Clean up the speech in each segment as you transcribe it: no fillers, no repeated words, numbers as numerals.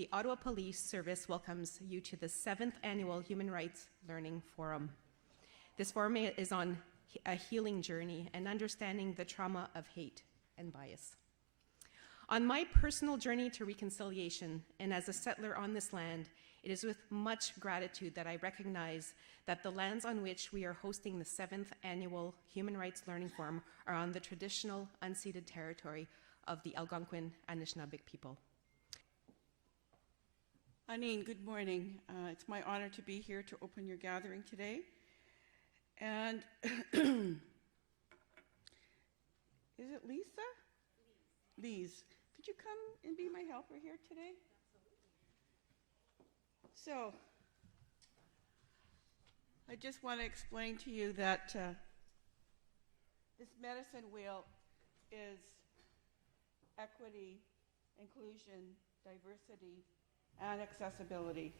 the Ottawa Police Service welcomes you to the 7th Annual Human Rights Learning Forum. This forum is on a healing journey and understanding the trauma of hate and bias. On my personal journey to reconciliation, and as a settler on this land, it is with much gratitude that I recognize that the lands on which we are hosting the 7th Annual Human Rights Learning Forum are on the traditional unceded territory of the Algonquin Anishinaabeg people. Anine, good morning. It's my honor to be here to open your gathering today. And is it Lisa? Lise. Could you come and be my helper here today? So, I just want to explain to you that this medicine wheel is equity, inclusion, diversity, and accessibility.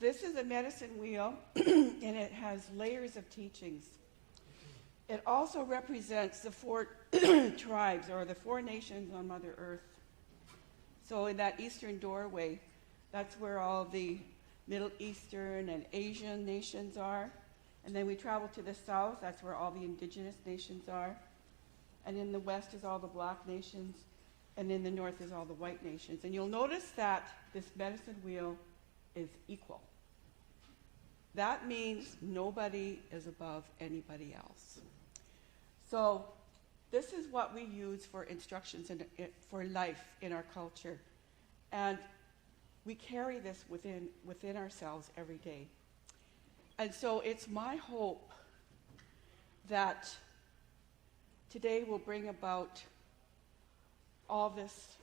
This is a medicine wheel, and it has layers of teachings. It also represents the 4 tribes, or the 4 nations on Mother Earth. So in that eastern doorway, that's where all the Middle Eastern and Asian nations are. And then we travel to the south, that's where all the indigenous nations are. And in the west is all the black nations, and in the north is all the white nations. And you'll notice that this medicine wheel is equal. That means nobody is above anybody else. So this is what we use for instructions for life in our culture. And we carry this within ourselves every day. And so it's my hope that today will bring about all this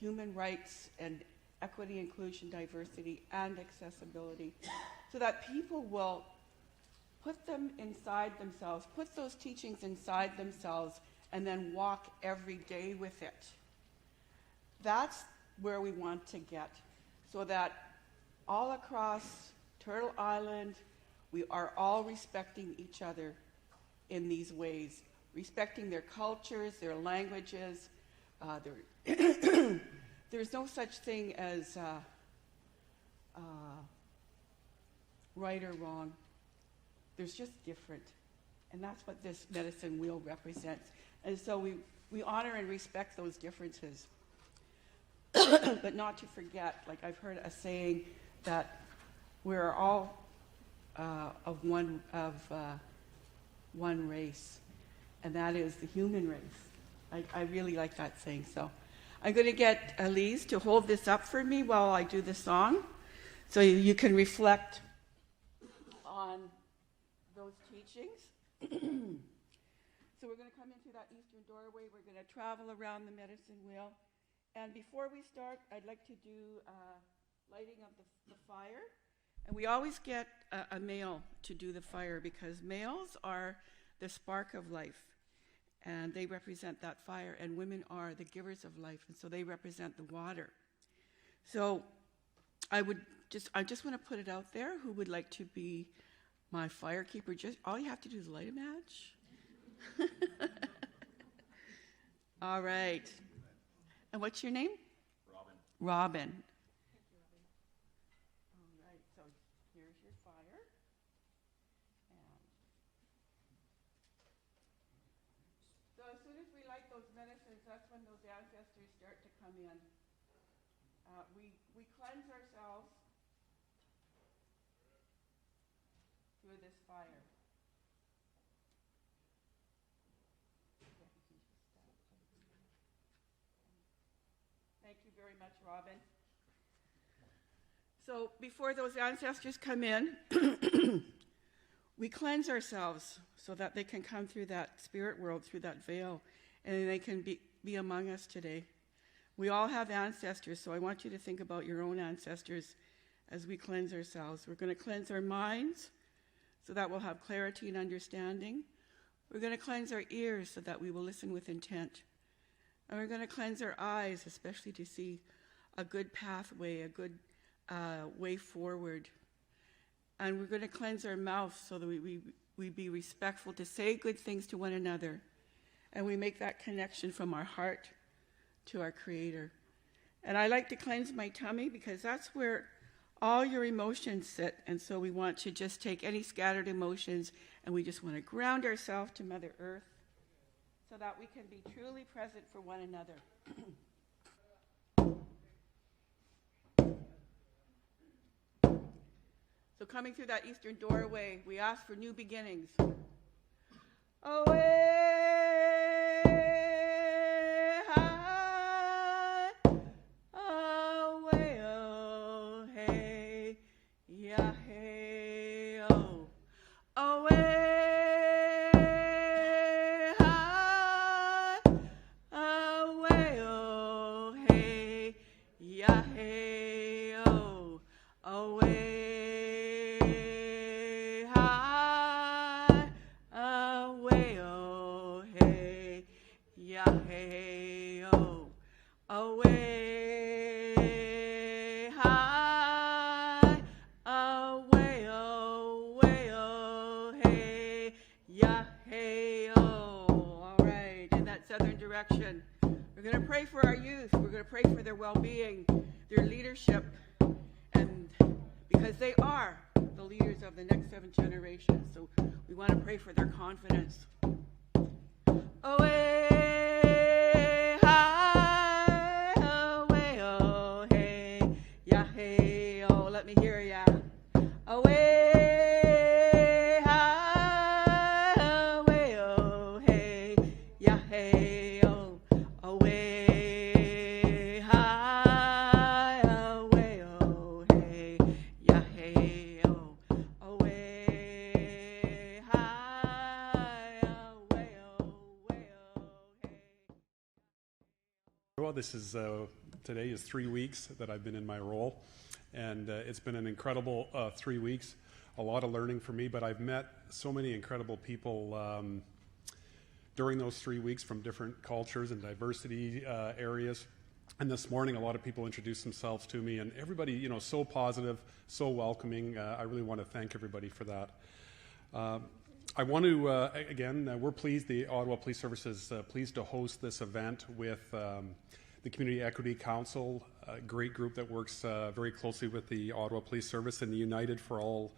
human rights and equity, inclusion, diversity, and accessibility, so that people will put them inside themselves, put those teachings inside themselves, and then walk every day with it. That's where we want to get, so that all across Turtle Island, we are all respecting each other in these ways, respecting their cultures, their languages. There's no such thing as right or wrong. There's just different. And that's what this medicine wheel represents. And so we honor and respect those differences. But not to forget, like I've heard a saying, that we're all of one race, and that is the human race. I really like that saying. So I'm going to get Elise to hold this up for me while I do the song, so you can reflect on those teachings. So we're going to come into that eastern doorway. We're going to travel around the medicine wheel. And before we start, I'd like to do lighting of the fire. And we always get a male to do the fire, because males are the spark of life, and they represent that fire, and women are the givers of life, and so they represent the water. So I just want to put it out there, who would like to be my fire keeper? Just all you have to do is light a match. All right. And what's your name? Robin. Robin. All right, so here's your fire. So as soon as we light those medicines, that's when those ancestors start to come in. We cleanse ourselves through this fire. Thank you very much, Robin. So before those ancestors come in, we cleanse ourselves so that they can come through that spirit world, through that veil, and they can be among us today. We all have ancestors, so I want you to think about your own ancestors as we cleanse ourselves. We're going to cleanse our minds so that we'll have clarity and understanding. We're going to cleanse our ears so that we will listen with intent. And we're going to cleanse our eyes, especially to see a good pathway, a good way forward. And we're going to cleanse our mouth so that we be respectful to say good things to one another. And we make that connection from our heart to our Creator. And I like to cleanse my tummy because that's where all your emotions sit. And so we want to just take any scattered emotions and we just want to ground ourselves to Mother Earth so that we can be truly present for one another. So coming through that eastern doorway, we ask for new beginnings. Away, high, away, oh, hey, yeah, hey, oh, away, high, away, oh, hey, yeah, hey, oh, away. Away, high, away, oh, way, oh, hey, yeah, hey, oh. All right, in that southern direction. We're going to pray for our youth. We're going to pray for their well-being, their leadership, and because they are the leaders of the next 7 generations. So we want to pray for their confidence. Away. Away, high, away, oh, hey, yeah, hey, oh, away, high, away, oh, hey, yeah, hey, oh, away, high, away, oh, way, oh, hey. Well, today is 3 weeks that I've been in my role. And it's been an incredible 3 weeks, a lot of learning for me, but I've met so many incredible people during those 3 weeks from different cultures and diversity areas. And this morning, a lot of people introduced themselves to me, and everybody, so positive, so welcoming. I really want to thank everybody for that. I want to, again, we're pleased, the Ottawa Police Service is pleased to host this event with the Community Equity Council, a great group that works very closely with the Ottawa Police Service and the United for All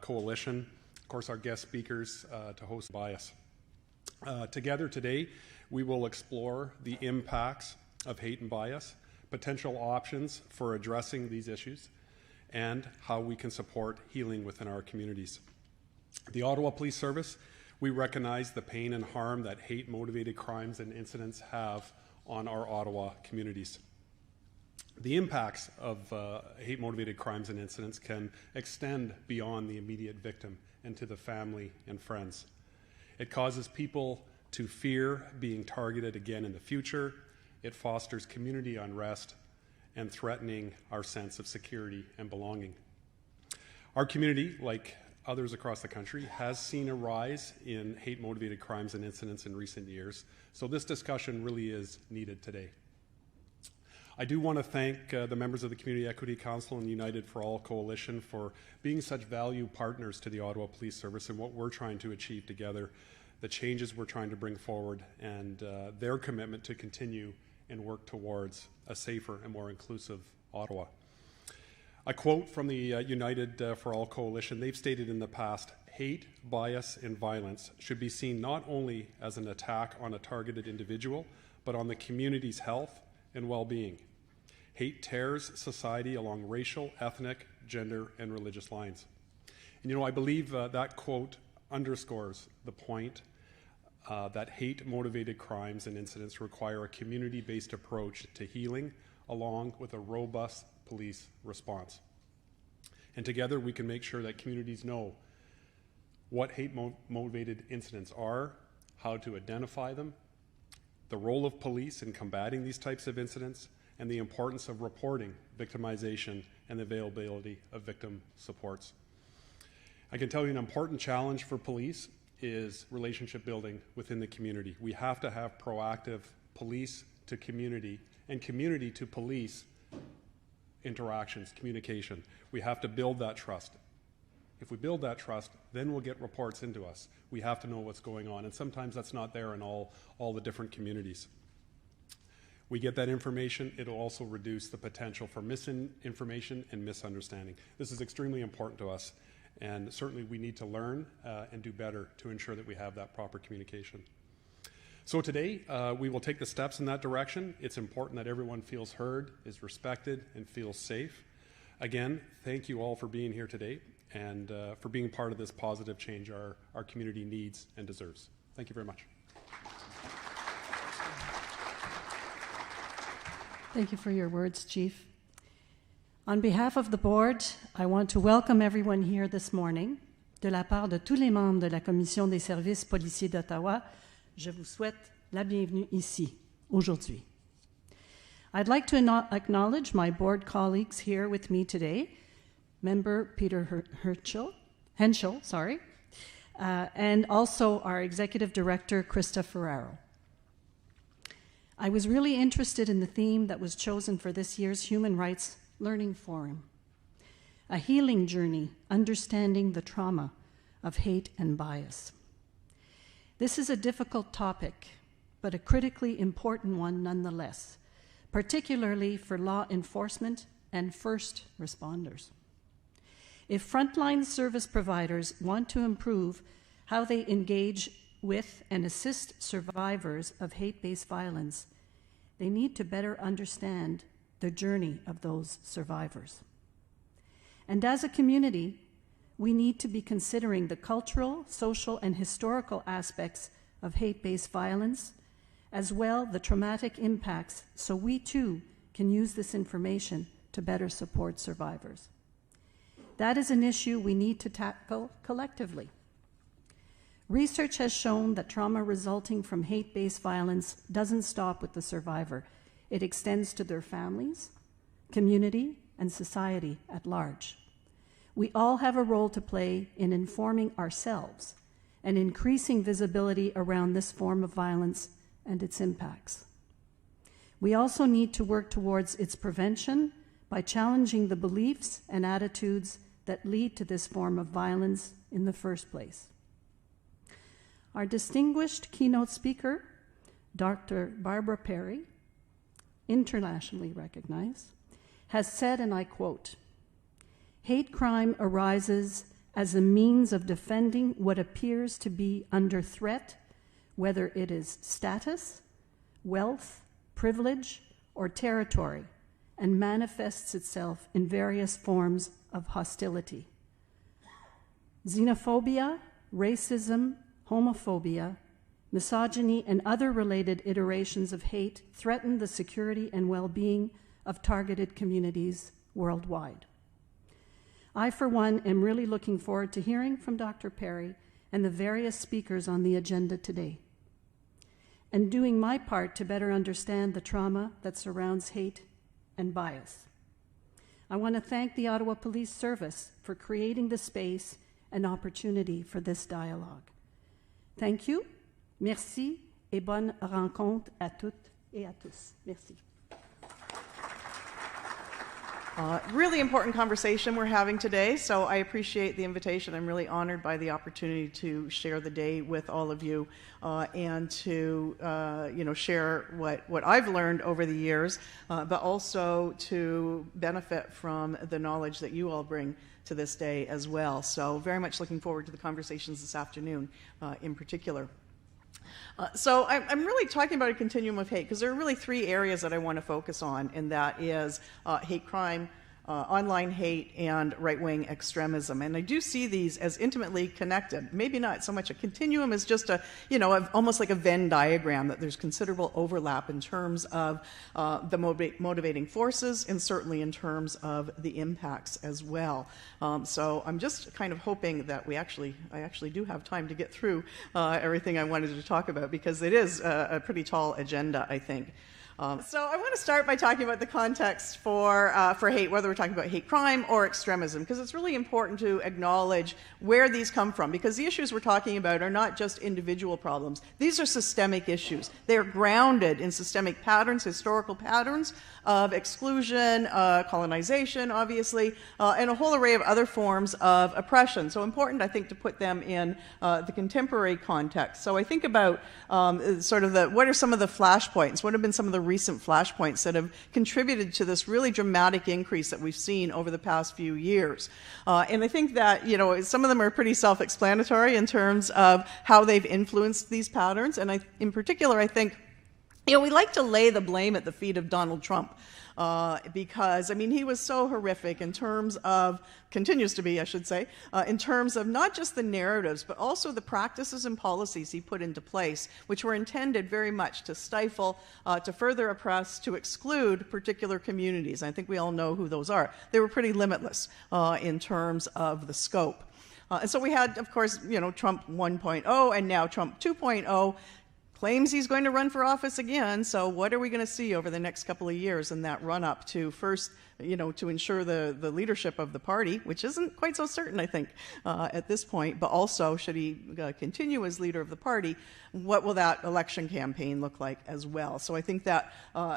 Coalition. Of course, our guest speakers to host bias. Together today, we will explore the impacts of hate and bias, potential options for addressing these issues, and how we can support healing within our communities. The Ottawa Police Service, we recognize the pain and harm that hate-motivated crimes and incidents have on our Ottawa communities. The impacts of hate-motivated crimes and incidents can extend beyond the immediate victim and to the family and friends. It causes people to fear being targeted again in the future. It fosters community unrest and threatening our sense of security and belonging. Our community, like others across the country, has seen a rise in hate-motivated crimes and incidents in recent years. So this discussion really is needed today. I do want to thank the members of the Community Equity Council and United for All Coalition for being such value partners to the Ottawa Police Service and what we're trying to achieve together, the changes we're trying to bring forward, and their commitment to continue and work towards a safer and more inclusive Ottawa. A quote from the United for All Coalition, they've stated in the past, hate, bias, and violence should be seen not only as an attack on a targeted individual, but on the community's health and well-being. Hate tears society along racial, ethnic, gender, and religious lines. And I believe that quote underscores the point that hate-motivated crimes and incidents require a community-based approach to healing along with a robust police response. And together we can make sure that communities know what hate-motivated incidents are, how to identify them, the role of police in combating these types of incidents, and the importance of reporting victimization and the availability of victim supports. I can tell you an important challenge for police is relationship building within the community. We have to have proactive police to community and community to police interactions, communication. We have to build that trust. If we build that trust, then we'll get reports into us. We have to know what's going on, and sometimes that's not there in all the different communities. we get that information, it'll also reduce the potential for misinformation and misunderstanding. This is extremely important to us, and certainly we need to learn and do better to ensure that we have that proper communication. So today, we will take the steps in that direction. It's important that everyone feels heard, is respected, and feels safe. Again, thank you all for being here today and for being part of this positive change our community needs and deserves. Thank you very much. Thank you for your words, Chief. On behalf of the board, I want to welcome everyone here this morning. De la part de tous les membres de la Commission des services policiers d'Ottawa, je vous souhaite la bienvenue ici, aujourd'hui. I'd like to acknowledge my board colleagues here with me today, Member Peter Henschel, and also our Executive Director, Krista Ferraro. I was really interested in the theme that was chosen for this year's Human Rights Learning Forum, a healing journey, understanding the trauma of hate and bias. This is a difficult topic, but a critically important one nonetheless, particularly for law enforcement and first responders. If frontline service providers want to improve how they engage with and assist survivors of hate-based violence, they need to better understand the journey of those survivors. And as a community, we need to be considering the cultural, social, and historical aspects of hate-based violence, as well the traumatic impacts, so we too can use this information to better support survivors. That is an issue we need to tackle collectively. Research has shown that trauma resulting from hate-based violence doesn't stop with the survivor. It extends to their families, community, and society at large. We all have a role to play in informing ourselves and increasing visibility around this form of violence and its impacts. We also need to work towards its prevention by challenging the beliefs and attitudes that lead to this form of violence in the first place. Our distinguished keynote speaker, Dr. Barbara Perry, internationally recognized, has said, and I quote, "Hate crime arises as a means of defending what appears to be under threat, whether it is status, wealth, privilege, or territory, and manifests itself in various forms of hostility. Xenophobia, racism, homophobia, misogyny, and other related iterations of hate threaten the security and well-being of targeted communities worldwide." I, for one, am really looking forward to hearing from Dr. Perry and the various speakers on the agenda today, and doing my part to better understand the trauma that surrounds hate and bias. I want to thank the Ottawa Police Service for creating the space and opportunity for this dialogue. Thank you, merci, et bonne rencontre à toutes et à tous. Merci. Really important conversation we're having today, so I appreciate the invitation. I'm really honored by the opportunity to share the day with all of you and to share what I've learned over the years, but also to benefit from the knowledge that you all bring to this day as well. So very much looking forward to the conversations this afternoon in particular. So I'm really talking about a continuum of hate because there are really three areas that I want to focus on, and that is hate crime, online hate, and right-wing extremism. And I do see these as intimately connected. Maybe not so much a continuum as just almost like a Venn diagram, that there's considerable overlap in terms of the motivating forces and certainly in terms of the impacts as well. So I'm just kind of hoping that I actually do have time to get through everything I wanted to talk about, because it is a pretty tall agenda, I think. So I want to start by talking about the context for hate, whether we're talking about hate crime or extremism, because it's really important to acknowledge where these come from, because the issues we're talking about are not just individual problems. These are systemic issues. They are grounded in systemic patterns, historical patterns of exclusion, colonization, obviously, and a whole array of other forms of oppression. So important, I think, to put them in the contemporary context. So I think about what are some of the flashpoints? What have been some of the recent flashpoints that have contributed to this really dramatic increase that we've seen over the past few years? And I think that, some of them are pretty self-explanatory in terms of how they've influenced these patterns. And in particular, I think, we like to lay the blame at the feet of Donald Trump because, he was so horrific in terms of, continues to be, I should say, in terms of not just the narratives, but also the practices and policies he put into place, which were intended very much to stifle, to further oppress, to exclude particular communities. I think we all know who those are. They were pretty limitless in terms of the scope. And so we had, of course, Trump 1.0 and now Trump 2.0 claims he's going to run for office again. So what are we going to see over the next couple of years in that run-up to first, to ensure the leadership of the party, which isn't quite so certain, I think, at this point, but also should he continue as leader of the party, what will that election campaign look like as well? So I think that,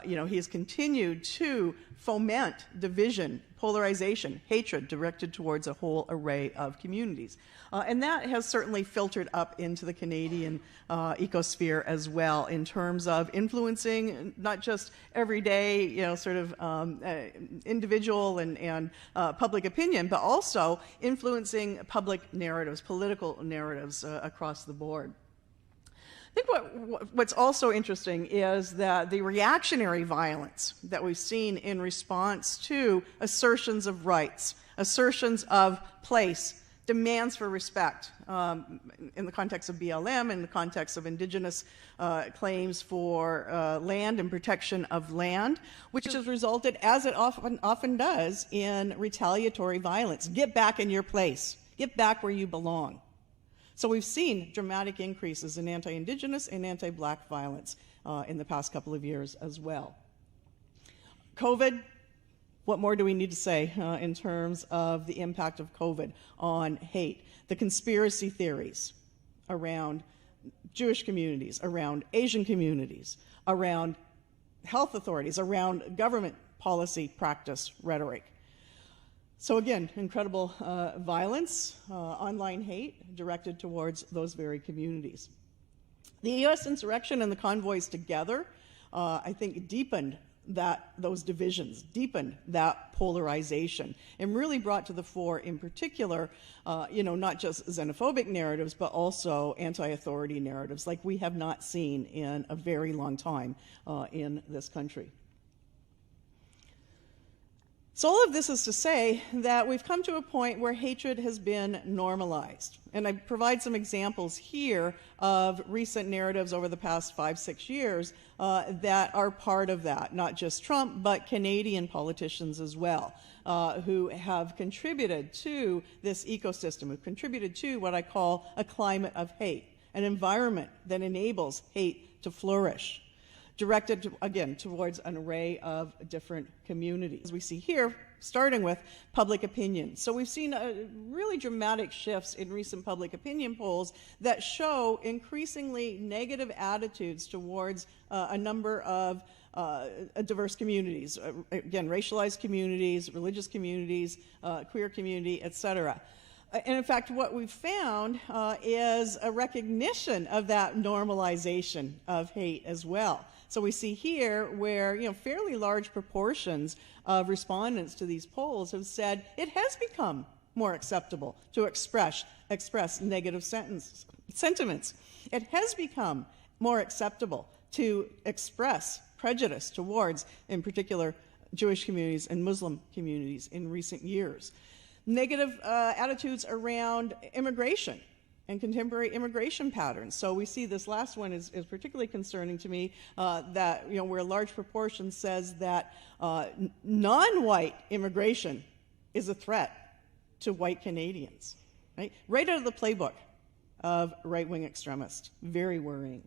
he has continued to foment division, polarization, hatred directed towards a whole array of communities. And that has certainly filtered up into the Canadian ecosphere as well in terms of influencing not just everyday, individual and public opinion, but also influencing public narratives, political narratives across the board. I think what's also interesting is that the reactionary violence that we've seen in response to assertions of rights, assertions of place, demands for respect in the context of BLM, in the context of Indigenous claims for land and protection of land, which has resulted, as it often does, in retaliatory violence. Get back in your place. Get back where you belong. So we've seen dramatic increases in anti-Indigenous and anti-Black violence in the past couple of years as well. COVID, what more do we need to say in terms of the impact of COVID on hate? The conspiracy theories around Jewish communities, around Asian communities, around health authorities, around government policy practice rhetoric. So again, incredible violence, online hate directed towards those very communities. The U.S. insurrection and the convoys together, I think, deepened those divisions, deepened that polarization, and really brought to the fore, in particular, not just xenophobic narratives, but also anti-authority narratives like we have not seen in a very long time in this country. So all of this is to say that we've come to a point where hatred has been normalized. And I provide some examples here of recent narratives over the past 5-6 years that are part of that, not just Trump, but Canadian politicians as well, who have contributed to this ecosystem, who contributed to what I call a climate of hate, an environment that enables hate to flourish, directed, again, towards an array of different communities. As we see here, starting with public opinion. So we've seen really dramatic shifts in recent public opinion polls that show increasingly negative attitudes towards a number of diverse communities, again, racialized communities, religious communities, queer community, etc. And in fact, what we've found is a recognition of that normalization of hate as well. So we see here where fairly large proportions of respondents to these polls have said it has become more acceptable to express negative sentiments. It has become more acceptable to express prejudice towards, in particular, Jewish communities and Muslim communities in recent years. Negative attitudes around immigration and contemporary immigration patterns. So we see this last one is particularly concerning to me, that where a large proportion says that non-white immigration is a threat to white Canadians, right out of the playbook of right-wing extremists. Very worrying.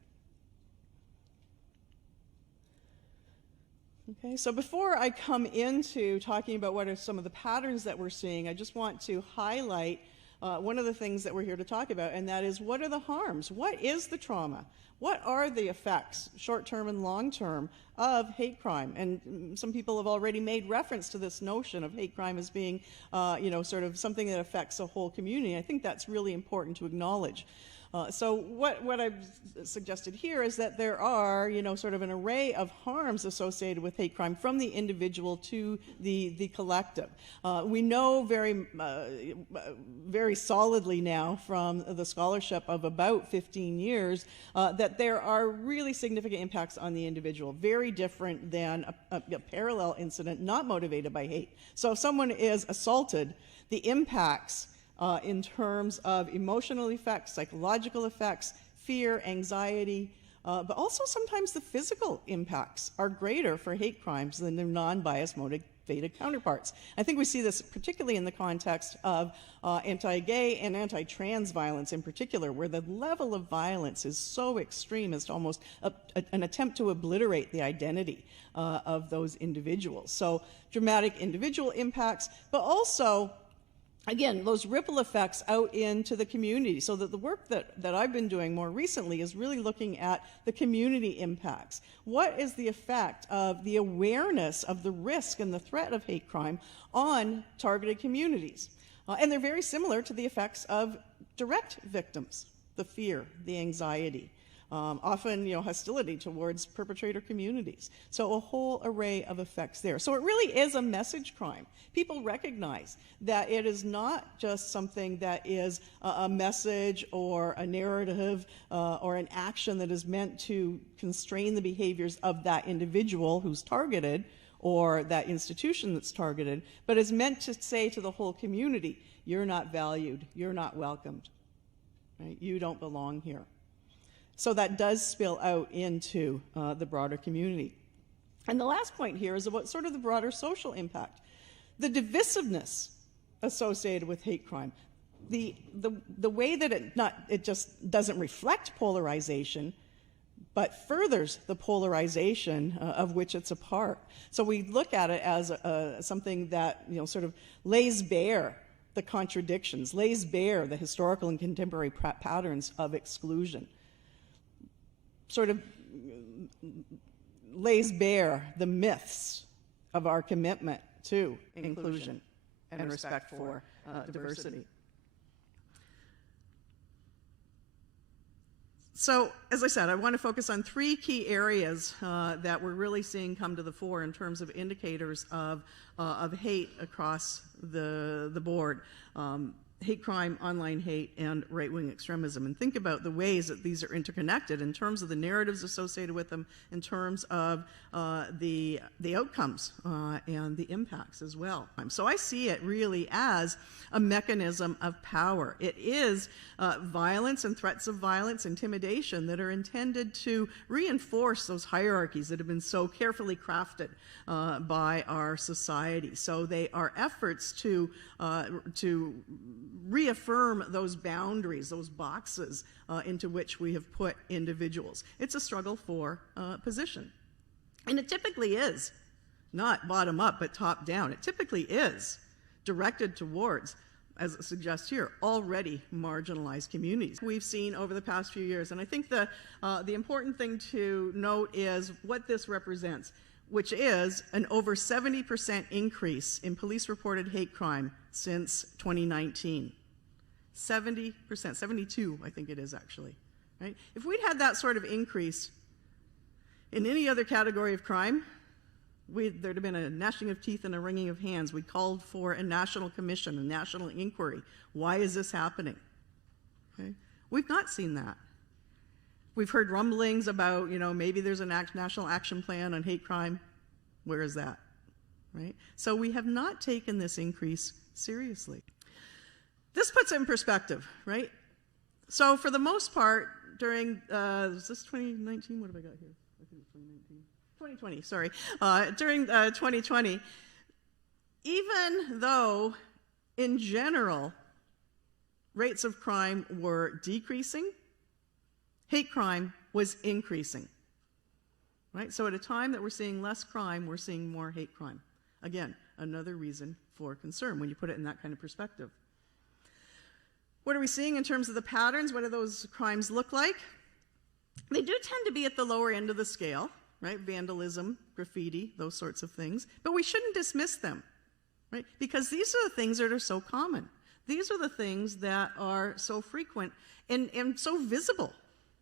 Okay, so before I come into talking about what are some of the patterns that we're seeing, I just want to highlight one of the things that we're here to talk about, and that is, what are the harms? What is the trauma? What are the effects, short-term and long-term, of hate crime? And some people have already made reference to this notion of hate crime as being, sort of something that affects a whole community. I think that's really important to acknowledge. So what I've suggested here is that there are, sort of an array of harms associated with hate crime, from the individual to the collective. We know very solidly now from the scholarship of about 15 years that there are really significant impacts on the individual, very different than a parallel incident not motivated by hate. So if someone is assaulted, the impacts in terms of emotional effects, psychological effects, fear, anxiety, but also sometimes the physical impacts are greater for hate crimes than their non-bias motivated counterparts. I think we see this particularly in the context of anti-gay and anti-trans violence in particular, where the level of violence is so extreme as to almost an attempt to obliterate the identity of those individuals. So dramatic individual impacts, but also, again, those ripple effects out into the community. So that the work that I've been doing more recently is really looking at the community impacts. What is the effect of the awareness of the risk and the threat of hate crime on targeted communities? And they're very similar to the effects of direct victims, the fear, the anxiety, often hostility towards perpetrator communities. So a whole array of effects there. So it really is a message crime. People recognize that it is not just something that is a message or a narrative or an action that is meant to constrain the behaviors of that individual who's targeted or that institution that's targeted, but is meant to say to the whole community, you're not valued, you're not welcomed, right? You don't belong here. So that does spill out into the broader community. And the last point here is about sort of the broader social impact. The divisiveness associated with hate crime, the way that it just doesn't reflect polarization, but furthers the polarization of which it's a part. So we look at it as something that sort of lays bare the contradictions, lays bare the historical and contemporary patterns of exclusion, sort of lays bare the myths of our commitment to inclusion and respect for diversity. So, as I said, I want to focus on three key areas that we're really seeing come to the fore in terms of indicators of hate across the board. Hate crime, online hate, and right-wing extremism. And think about the ways that these are interconnected in terms of the narratives associated with them, in terms of the outcomes and the impacts as well. So I see it really as a mechanism of power. It is violence and threats of violence, intimidation that are intended to reinforce those hierarchies that have been so carefully crafted by our society. So they are efforts to reaffirm those boundaries, those boxes into which we have put individuals. It's a struggle for position. And it typically is not bottom up, but top down. It typically is directed towards, as it suggests here, already marginalized communities. We've seen over the past few years, and I think the important thing to note is what this represents, which is an over 70% increase in police-reported hate crime since 2019. 70%, 72, I think it is actually, right? If we'd had that sort of increase in any other category of crime, there'd have been a gnashing of teeth and a wringing of hands. We called for a national commission, a national inquiry. Why is this happening? Okay? We've not seen that. We've heard rumblings about, maybe there's a national action plan on hate crime. Where is that? Right? So we have not taken this increase seriously. This puts it in perspective, right? So for the most part, during, is this 2019? What have I got here? I think it's 2019. 2020, sorry. During 2020, even though in general rates of crime were decreasing, hate crime was increasing, right? So at a time that we're seeing less crime, we're seeing more hate crime. Again, another reason for concern when you put it in that kind of perspective. What are we seeing in terms of the patterns? What do those crimes look like? They do tend to be at the lower end of the scale, right? Vandalism, graffiti, those sorts of things. But we shouldn't dismiss them, right? Because these are the things that are so common. These are the things that are so frequent and so visible.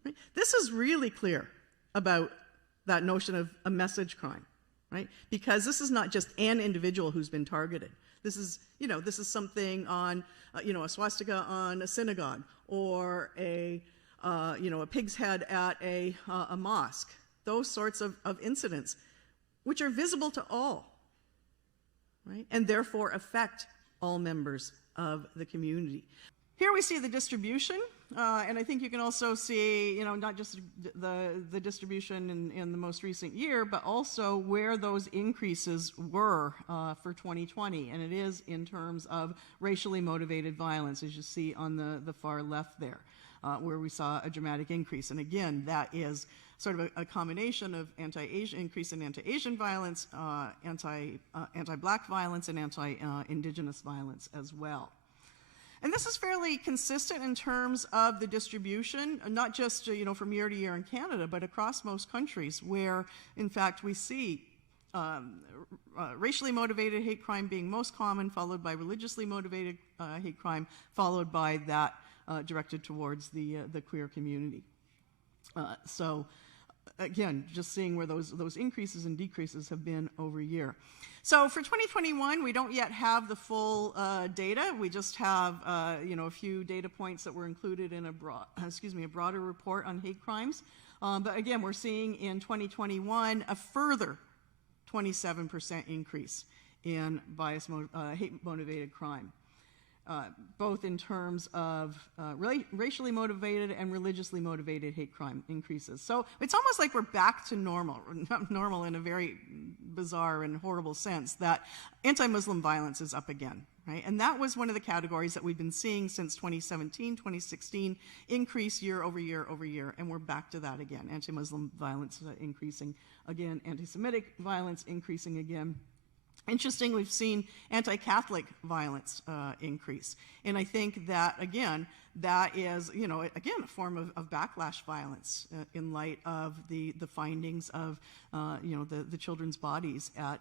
Right? This is really clear about that notion of a message crime, right? Because this is not just an individual who's been targeted. This is something on, a swastika on a synagogue, or a pig's head at a mosque. Those sorts of incidents, which are visible to all, right? And therefore affect all members of the community. Here we see the distribution, and I think you can also see, not just the distribution in the most recent year, but also where those increases were for 2020, and it is in terms of racially motivated violence, as you see on the far left there, where we saw a dramatic increase. And again, that is sort of a combination of increase in anti-Asian violence, anti-Black violence, and anti-Indigenous violence as well. And this is fairly consistent in terms of the distribution, not just from year to year in Canada, but across most countries, where in fact we see racially motivated hate crime being most common, followed by religiously motivated hate crime, followed by that directed towards the queer community. So again, just seeing where those increases and decreases have been over a year. So for 2021, we don't yet have the full data. We just have a few data points that were included in a broader report on hate crimes. But again, we're seeing in 2021 a further 27% increase in hate-motivated crime, both in terms of racially motivated and religiously motivated hate crime increases. So it's almost like we're back to normal, not normal in a very bizarre and horrible sense, that anti-Muslim violence is up again, right? And that was one of the categories that we've been seeing since 2017, 2016, increase year over year over year, and we're back to that again. Anti-Muslim violence increasing again, anti-Semitic violence increasing again. Interesting, we've seen anti-Catholic violence increase. And I think that, again, that is, a form of backlash violence in light of the findings of, the children's bodies at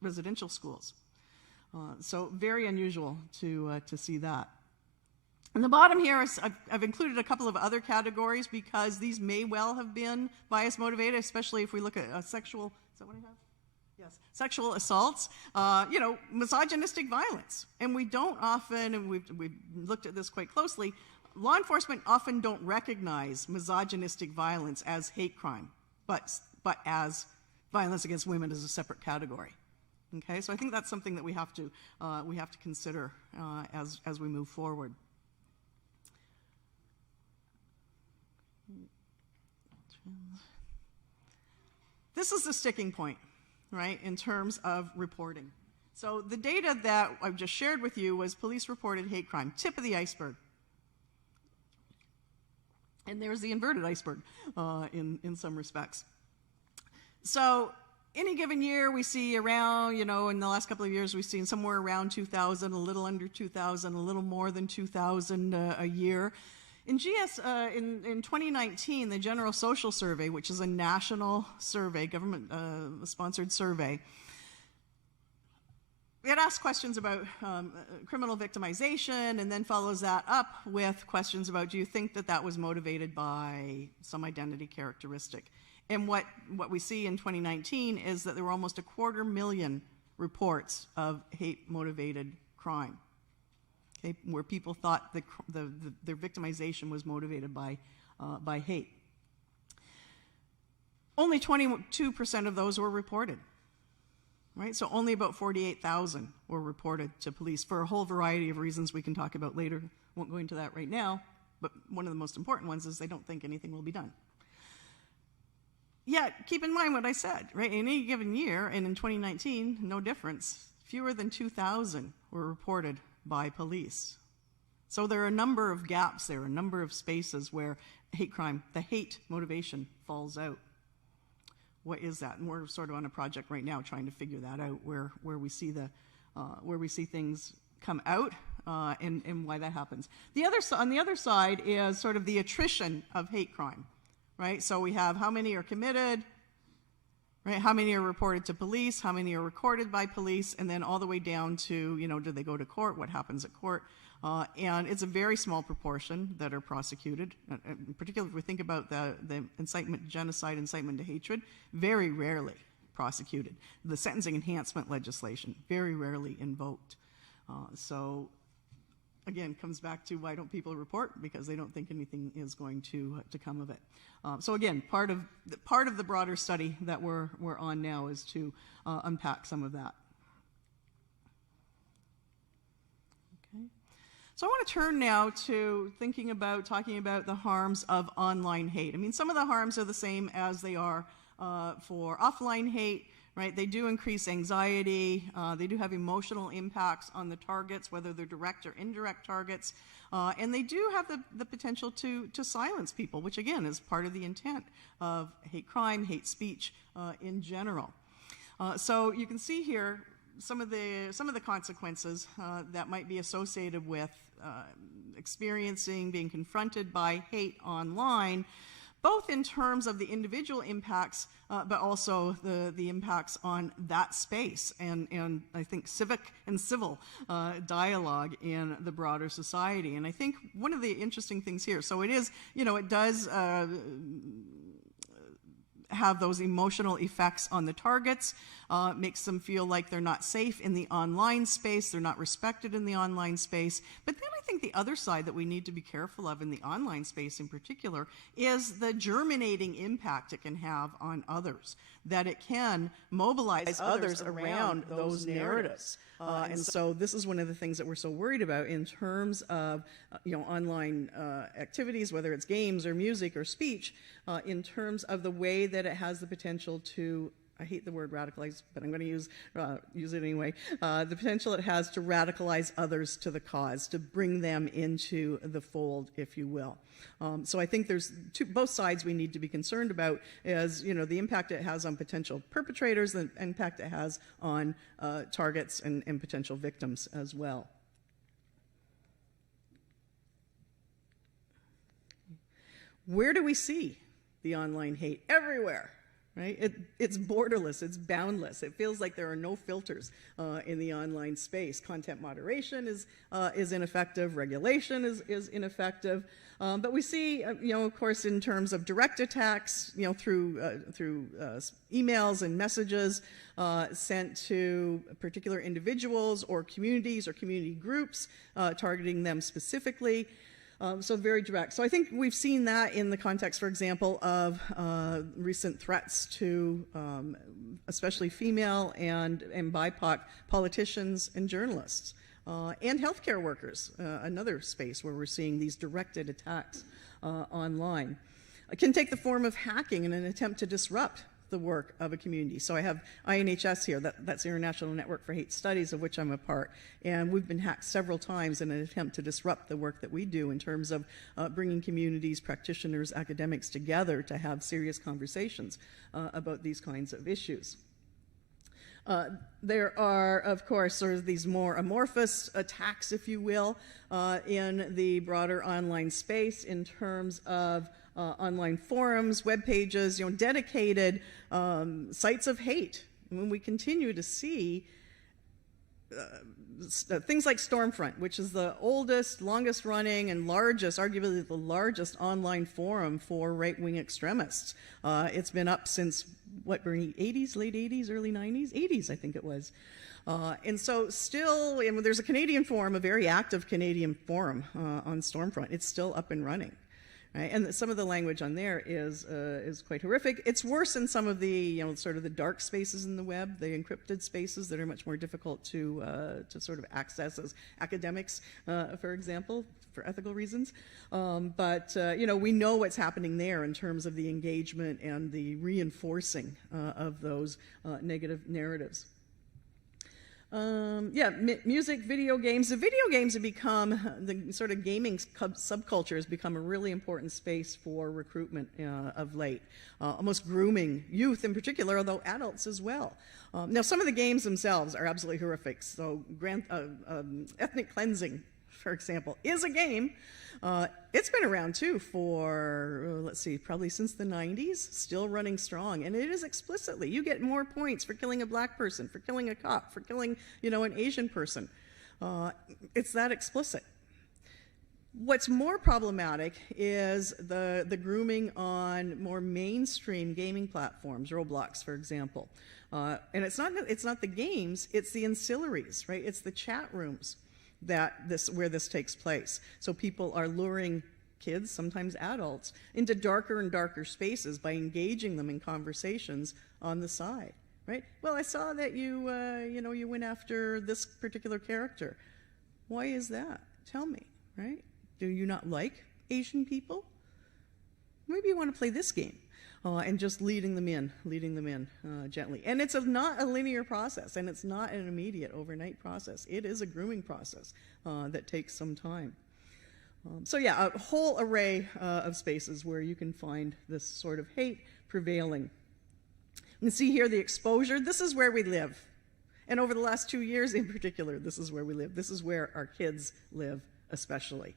residential schools. So very unusual to see that. And the bottom here is, I've included a couple of other categories because these may well have been bias motivated, especially if we look at sexual, is that what I have? Yes, sexual assaults, misogynistic violence. And we don't often, and we've looked at this quite closely, law enforcement often don't recognize misogynistic violence as hate crime, but as violence against women as a separate category. Okay, so I think that's something that we have to consider as we move forward. This is the sticking point, right, in terms of reporting. So the data that I've just shared with you was police-reported hate crime, tip of the iceberg. And there's the inverted iceberg in some respects. So any given year, we see around, in the last couple of years, we've seen somewhere around 2,000, a little under 2,000, a little more than 2,000 a year. In 2019, the General Social Survey, which is a national survey, government-sponsored survey, it asks questions about criminal victimization and then follows that up with questions about, do you think that was motivated by some identity characteristic? And what we see in 2019 is that there were almost 250,000 reports of hate-motivated crime. Okay, where people thought their victimization was motivated by hate. Only 22% of those were reported, right? So only about 48,000 were reported to police for a whole variety of reasons we can talk about later. Won't go into that right now, but one of the most important ones is they don't think anything will be done. Yet, keep in mind what I said, right? In any given year, and in 2019, no difference, fewer than 2,000 were reported by police. So there are a number of gaps there, a number of spaces where hate crime, the hate motivation falls out. What is that? And we're sort of on a project right now trying to figure that out, where we see things come out and why that happens. On the other side is sort of the attrition of hate crime, right? So we have how many are committed, right? How many are reported to police? How many are recorded by police? And then all the way down to, do they go to court? What happens at court? And it's a very small proportion that are prosecuted. In particular, if we think about the incitement to genocide, incitement to hatred, very rarely prosecuted. The sentencing enhancement legislation, very rarely invoked. So, again, comes back to why don't people report? Because they don't think anything is going to come of it. So again, part of the broader study that we're on now is to unpack some of that. Okay. So I want to turn now to talking about the harms of online hate. I mean, some of the harms are the same as they are for offline hate. Right, they do increase anxiety, they do have emotional impacts on the targets, whether they're direct or indirect targets, and they do have the potential to silence people, which again is part of the intent of hate crime, hate speech in general. So you can see here some of the consequences that might be associated with being confronted by hate online, both in terms of the individual impacts, but also the impacts on that space and I think civic and civil dialogue in the broader society. And I think one of the interesting things here, so it is, it does have those emotional effects on the targets, makes them feel like they're not safe in the online space, they're not respected in the online space. But then I think the other side that we need to be careful of in the online space in particular is the germinating impact it can have on others, that it can mobilize others around those narratives. And so this is one of the things that we're so worried about in terms of online activities, whether it's games or music or speech, in terms of the way that it has the potential to, I hate the word radicalize, but I'm going to use it anyway, the potential it has to radicalize others to the cause, to bring them into the fold, if you will. So I think there's both sides we need to be concerned about, as the impact it has on potential perpetrators, the impact it has on targets and potential victims as well. Where do we see the online hate? Everywhere. Right? It's borderless, it's boundless. It feels like there are no filters in the online space. Content moderation is ineffective, regulation is ineffective. But we see, of course, in terms of direct attacks, through emails and messages sent to particular individuals or communities or community groups, targeting them specifically. So very direct. So I think we've seen that in the context, for example, of recent threats to especially female and BIPOC politicians and journalists and healthcare workers, another space where we're seeing these directed attacks online. It can take the form of hacking in an attempt to disrupt the work of a community. So I have INHS here, that's the International Network for Hate Studies, of which I'm a part, and we've been hacked several times in an attempt to disrupt the work that we do in terms of bringing communities, practitioners, academics together to have serious conversations about these kinds of issues. There are, of course, sort of these more amorphous attacks, if you will, in the broader online space in terms of online forums, web pages, dedicated sites of hate. When we continue to see things like Stormfront, which is the oldest, longest running, and largest, arguably the largest online forum for right-wing extremists. It's been up since, Bernie, 80s, late 80s, early 90s? 80s, I think it was. And so still, and there's a Canadian forum, a very active Canadian forum on Stormfront. It's still up and running. Right? And some of the language on there is quite horrific. It's worse in some of the, sort of the dark spaces in the web, the encrypted spaces that are much more difficult to sort of access as academics, for example, for ethical reasons. But we know what's happening there in terms of the engagement and the reinforcing of those negative narratives. Music, video games. The video games have become, the sort of gaming subculture has become a really important space for recruitment of late, almost grooming youth in particular, although adults as well. Now, some of the games themselves are absolutely horrific. So ethnic cleansing for example, is a game. It's been around too for, let's see, probably since the 90s, still running strong. And it is explicitly, you get more points for killing a black person, for killing a cop, for killing, an Asian person. It's that explicit. What's more problematic is the grooming on more mainstream gaming platforms, Roblox, for example. And it's not the games, it's the ancillaries, right? It's the chat rooms where this takes place. So people are luring kids, sometimes adults, into darker and darker spaces by engaging them in conversations on the side, right? Well, I saw that you went after this particular character. Why is that? Tell me, right? Do you not like Asian people? Maybe you want to play this game. And just leading them in gently. And it's not a linear process, and it's not an immediate overnight process. It is a grooming process that takes some time. So yeah, a whole array of spaces where you can find this sort of hate prevailing. You can see here the exposure. This is where we live. And over the last 2 years in particular, this is where we live. This is where our kids live, especially.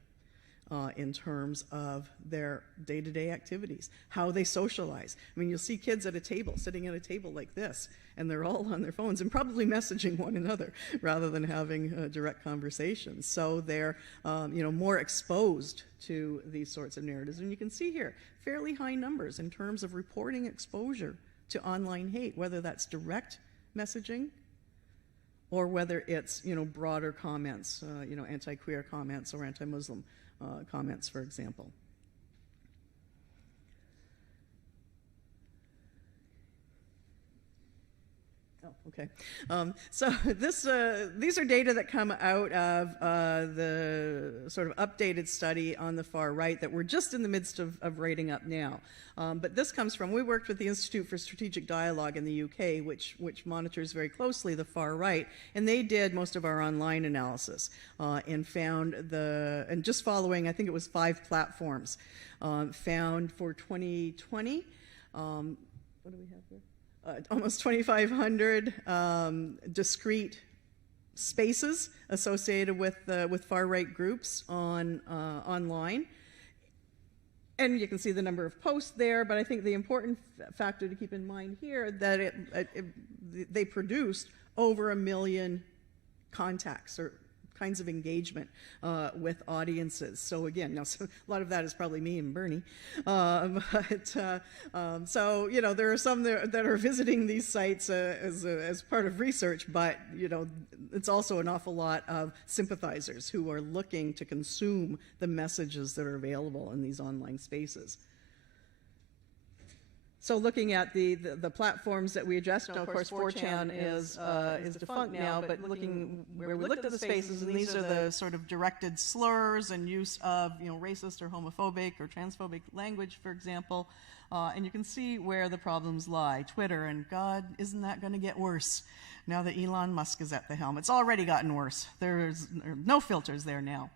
In terms of their day-to-day activities, how they socialize. I mean, you'll see kids at a table, sitting at a table like this, and they're all on their phones and probably messaging one another rather than having direct conversations. So they're, more exposed to these sorts of narratives. And you can see here, fairly high numbers in terms of reporting exposure to online hate, whether that's direct messaging or whether it's, broader comments, anti-queer comments or anti-Muslim comments, for example. Oh, okay. So these are data that come out of the sort of updated study on the far right that we're just in the midst of writing up now. But this comes from, we worked with the Institute for Strategic Dialogue in the UK, which monitors very closely the far right, and they did most of our online analysis and found and just following, I think it was 5 platforms, found for 2020, what do we have here? Almost 2,500 discrete spaces associated with far-right groups online. And you can see the number of posts there, but I think the important factor to keep in mind here that they produced over 1 million contacts or kinds of engagement with audiences. So again, a lot of that is probably me and Bernie. So, there are some that are visiting these sites as part of research, but, it's also an awful lot of sympathizers who are looking to consume the messages that are available in these online spaces. So looking at the platforms that we addressed, of course 4chan is defunct now, but looking where we looked at the spaces, and these are the sort of directed slurs and use of racist or homophobic or transphobic language, for example, and you can see where the problems lie. Twitter, and God, isn't that going to get worse now that Elon Musk is at the helm? It's already gotten worse. There are no filters there now.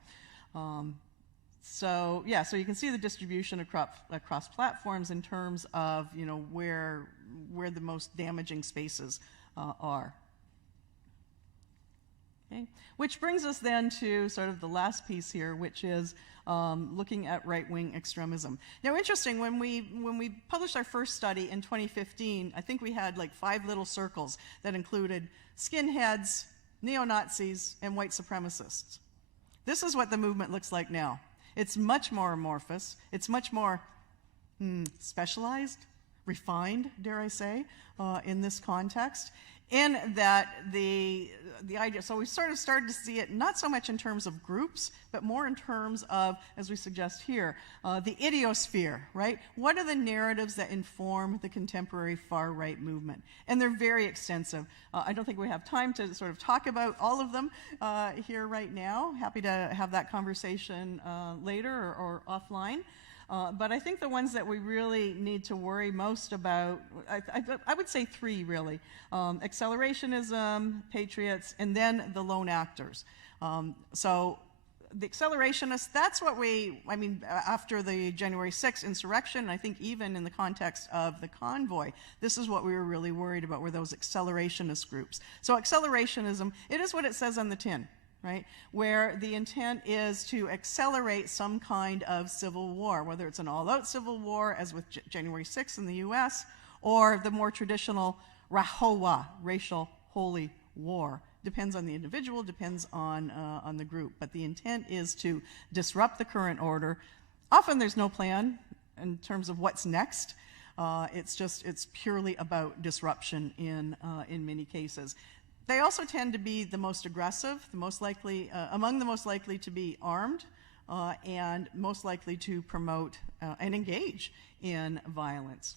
So you can see the distribution across platforms in terms of where the most damaging spaces are. Okay, which brings us then to sort of the last piece here, which is looking at right-wing extremism. Now, interesting, when we published our first study in 2015, I think we had like 5 little circles that included skinheads, neo-Nazis, and white supremacists. This is what the movement looks like now. It's much more amorphous. It's much more specialized, refined, dare I say, in this context. In that the idea, so we sort of started to see it not so much in terms of groups, but more in terms of, as we suggest here, the idiosphere, right? What are the narratives that inform the contemporary far-right movement? And they're very extensive. I don't think we have time to sort of talk about all of them here right now. Happy to have that conversation later or offline. But I think the ones that we really need to worry most about, I would say 3 really. Accelerationism, patriots, and then the lone actors. So the accelerationists, that's what after the January 6th insurrection, I think even in the context of the convoy, this is what we were really worried about, were those accelerationist groups. So accelerationism, it is what it says on the tin. right? Where the intent is to accelerate some kind of civil war, whether it's an all-out civil war, as with January 6th in the US, or the more traditional Rahowa, racial holy war. Depends on the individual, depends on the group. But the intent is to disrupt the current order. Often there's no plan in terms of what's next. It's purely about disruption in many cases. They also tend to be the most aggressive, the most likely, among the most likely to be armed, and most likely to promote and engage in violence.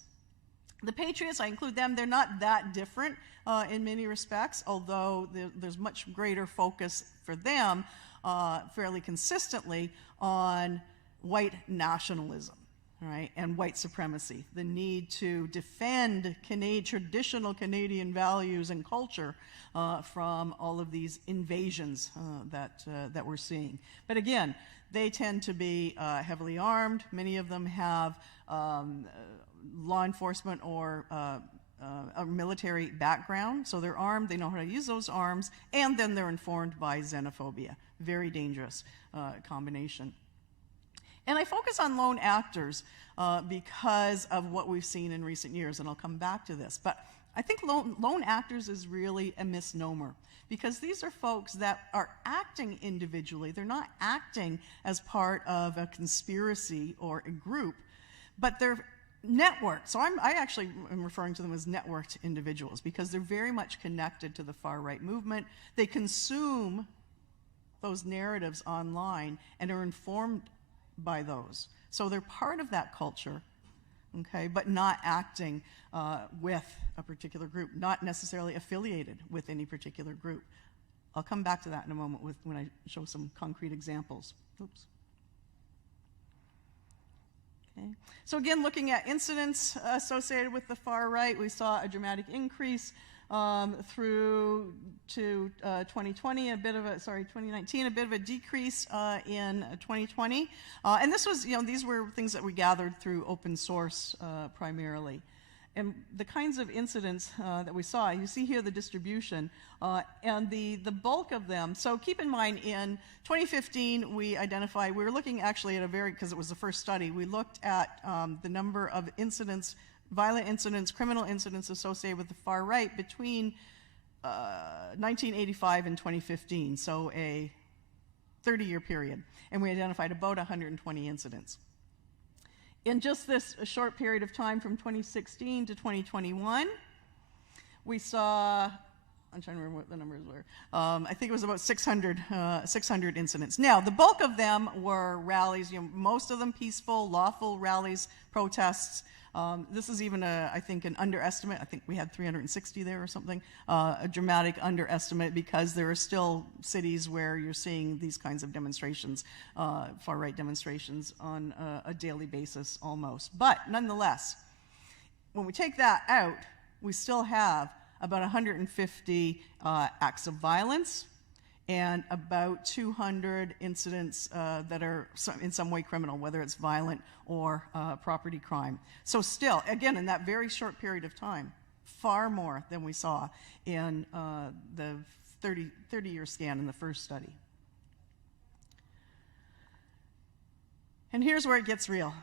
The Patriots, I include them, they're not that different in many respects, although there's much greater focus for them fairly consistently on white nationalism. Right, and white supremacy, the need to defend traditional Canadian values and culture from all of these invasions that we're seeing. But again, they tend to be heavily armed. Many of them have law enforcement or a military background, so they're armed, they know how to use those arms, and then they're informed by xenophobia. Very dangerous combination. And I focus on lone actors because of what we've seen in recent years, and I'll come back to this. But I think lone actors is really a misnomer, because these are folks that are acting individually. They're not acting as part of a conspiracy or a group, but they're networked. So I actually am referring to them as networked individuals, because they're very much connected to the far-right movement. They consume those narratives online and are informed by those. So they're part of that culture, okay, but not acting with a particular group, not necessarily affiliated with any particular group. I'll come back to that in a moment when I show some concrete examples. Oops. Okay. So again, looking at incidents associated with the far right, we saw a dramatic increase through to 2019, a bit of a decrease in 2020. And this was, these were things that we gathered through open source primarily. And the kinds of incidents that we saw, you see here the distribution, and the bulk of them. So keep in mind, in 2015, we were looking actually at because it was the first study, we looked at the number of incidents, violent incidents, criminal incidents associated with the far right between 1985 and 2015, so a 30-year period. And we identified about 120 incidents. In just this short period of time from 2016 to 2021, we saw, I'm trying to remember what the numbers were, I think it was about 600 incidents. Now, the bulk of them were rallies, most of them peaceful, lawful rallies, protests. This is even, I think, an underestimate. I think we had 360 there or something, a dramatic underestimate, because there are still cities where you're seeing these kinds of demonstrations, far-right demonstrations, on a daily basis almost. But nonetheless, when we take that out, we still have about 150 acts of violence and about 200 incidents that are in some way criminal, whether it's violent or property crime. So still, again, in that very short period of time, far more than we saw in the 30-year scan in the first study. And here's where it gets real.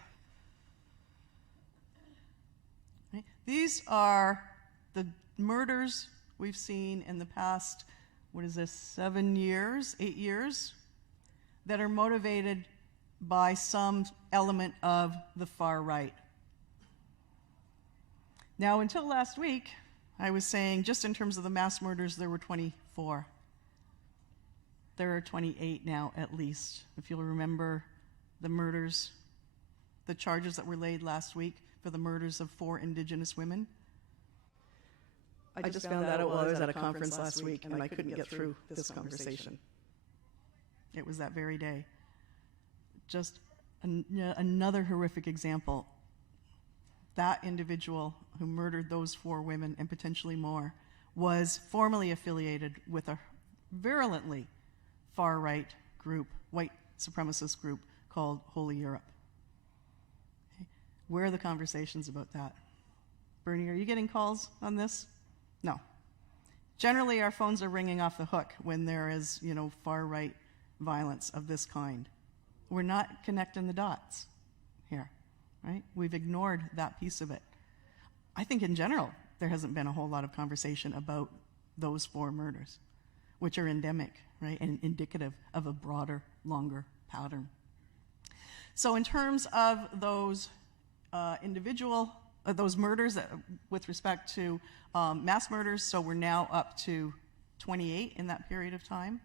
Right? These are the murders we've seen in the past, 7 years, 8 years, that are motivated by some element of the far right. Now, until last week, I was saying, just in terms of the mass murders, there were 24. There are 28 now, at least. If you'll remember the murders, the charges that were laid last week for the murders of 4 Indigenous women. I just found that out while I was at a conference last week, and I couldn't get through this conversation. It was that very day. Just another horrific example. That individual who murdered those 4 women, and potentially more, was formerly affiliated with a virulently far-right group, white supremacist group, called Holy Europe. Okay. Where are the conversations about that? Bernie, are you getting calls on this? No. Generally, our phones are ringing off the hook when there is, far-right violence of this kind. We're not connecting the dots here, right? We've ignored that piece of it. I think in general, there hasn't been a whole lot of conversation about those 4 murders, which are endemic, right, and indicative of a broader, longer pattern. So in terms of those those murders with respect to mass murders, so we're now up to 28 in that period of time.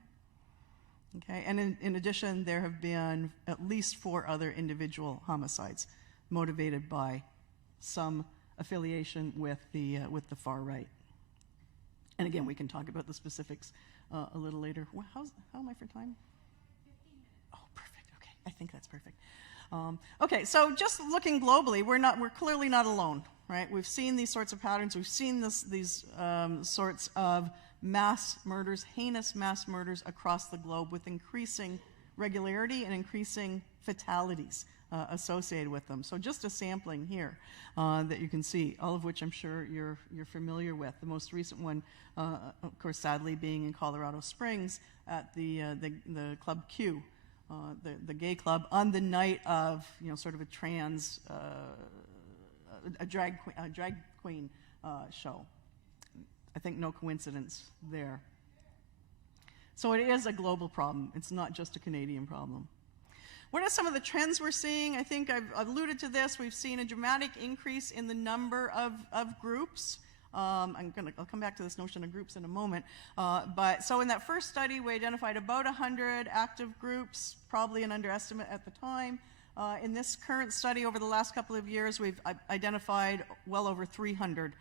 Okay, and in addition, there have been at least 4 other individual homicides motivated by some affiliation with the far right. And again, we can talk about the specifics a little later. How am I for time? 15 minutes. Oh, perfect. Okay, I think that's perfect. Okay, so just looking globally, we're clearly not alone, right? We've seen these sorts of patterns. We've seen these sorts of mass murders, heinous mass murders across the globe with increasing regularity and increasing fatalities associated with them. So just a sampling here that you can see, all of which I'm sure you're familiar with. The most recent one, of course, sadly, being in Colorado Springs at the Club Q, the gay club, on the night of sort of a trans a drag queen show. I think no coincidence there. So it is a global problem. It's not just a Canadian problem. What are some of the trends we're seeing? I think I've alluded to this. We've seen a dramatic increase in the number of groups. I'll come back to this notion of groups in a moment. But so in that first study, we identified about 100 active groups, probably an underestimate at the time. In this current study over the last couple of years, we've identified well over 300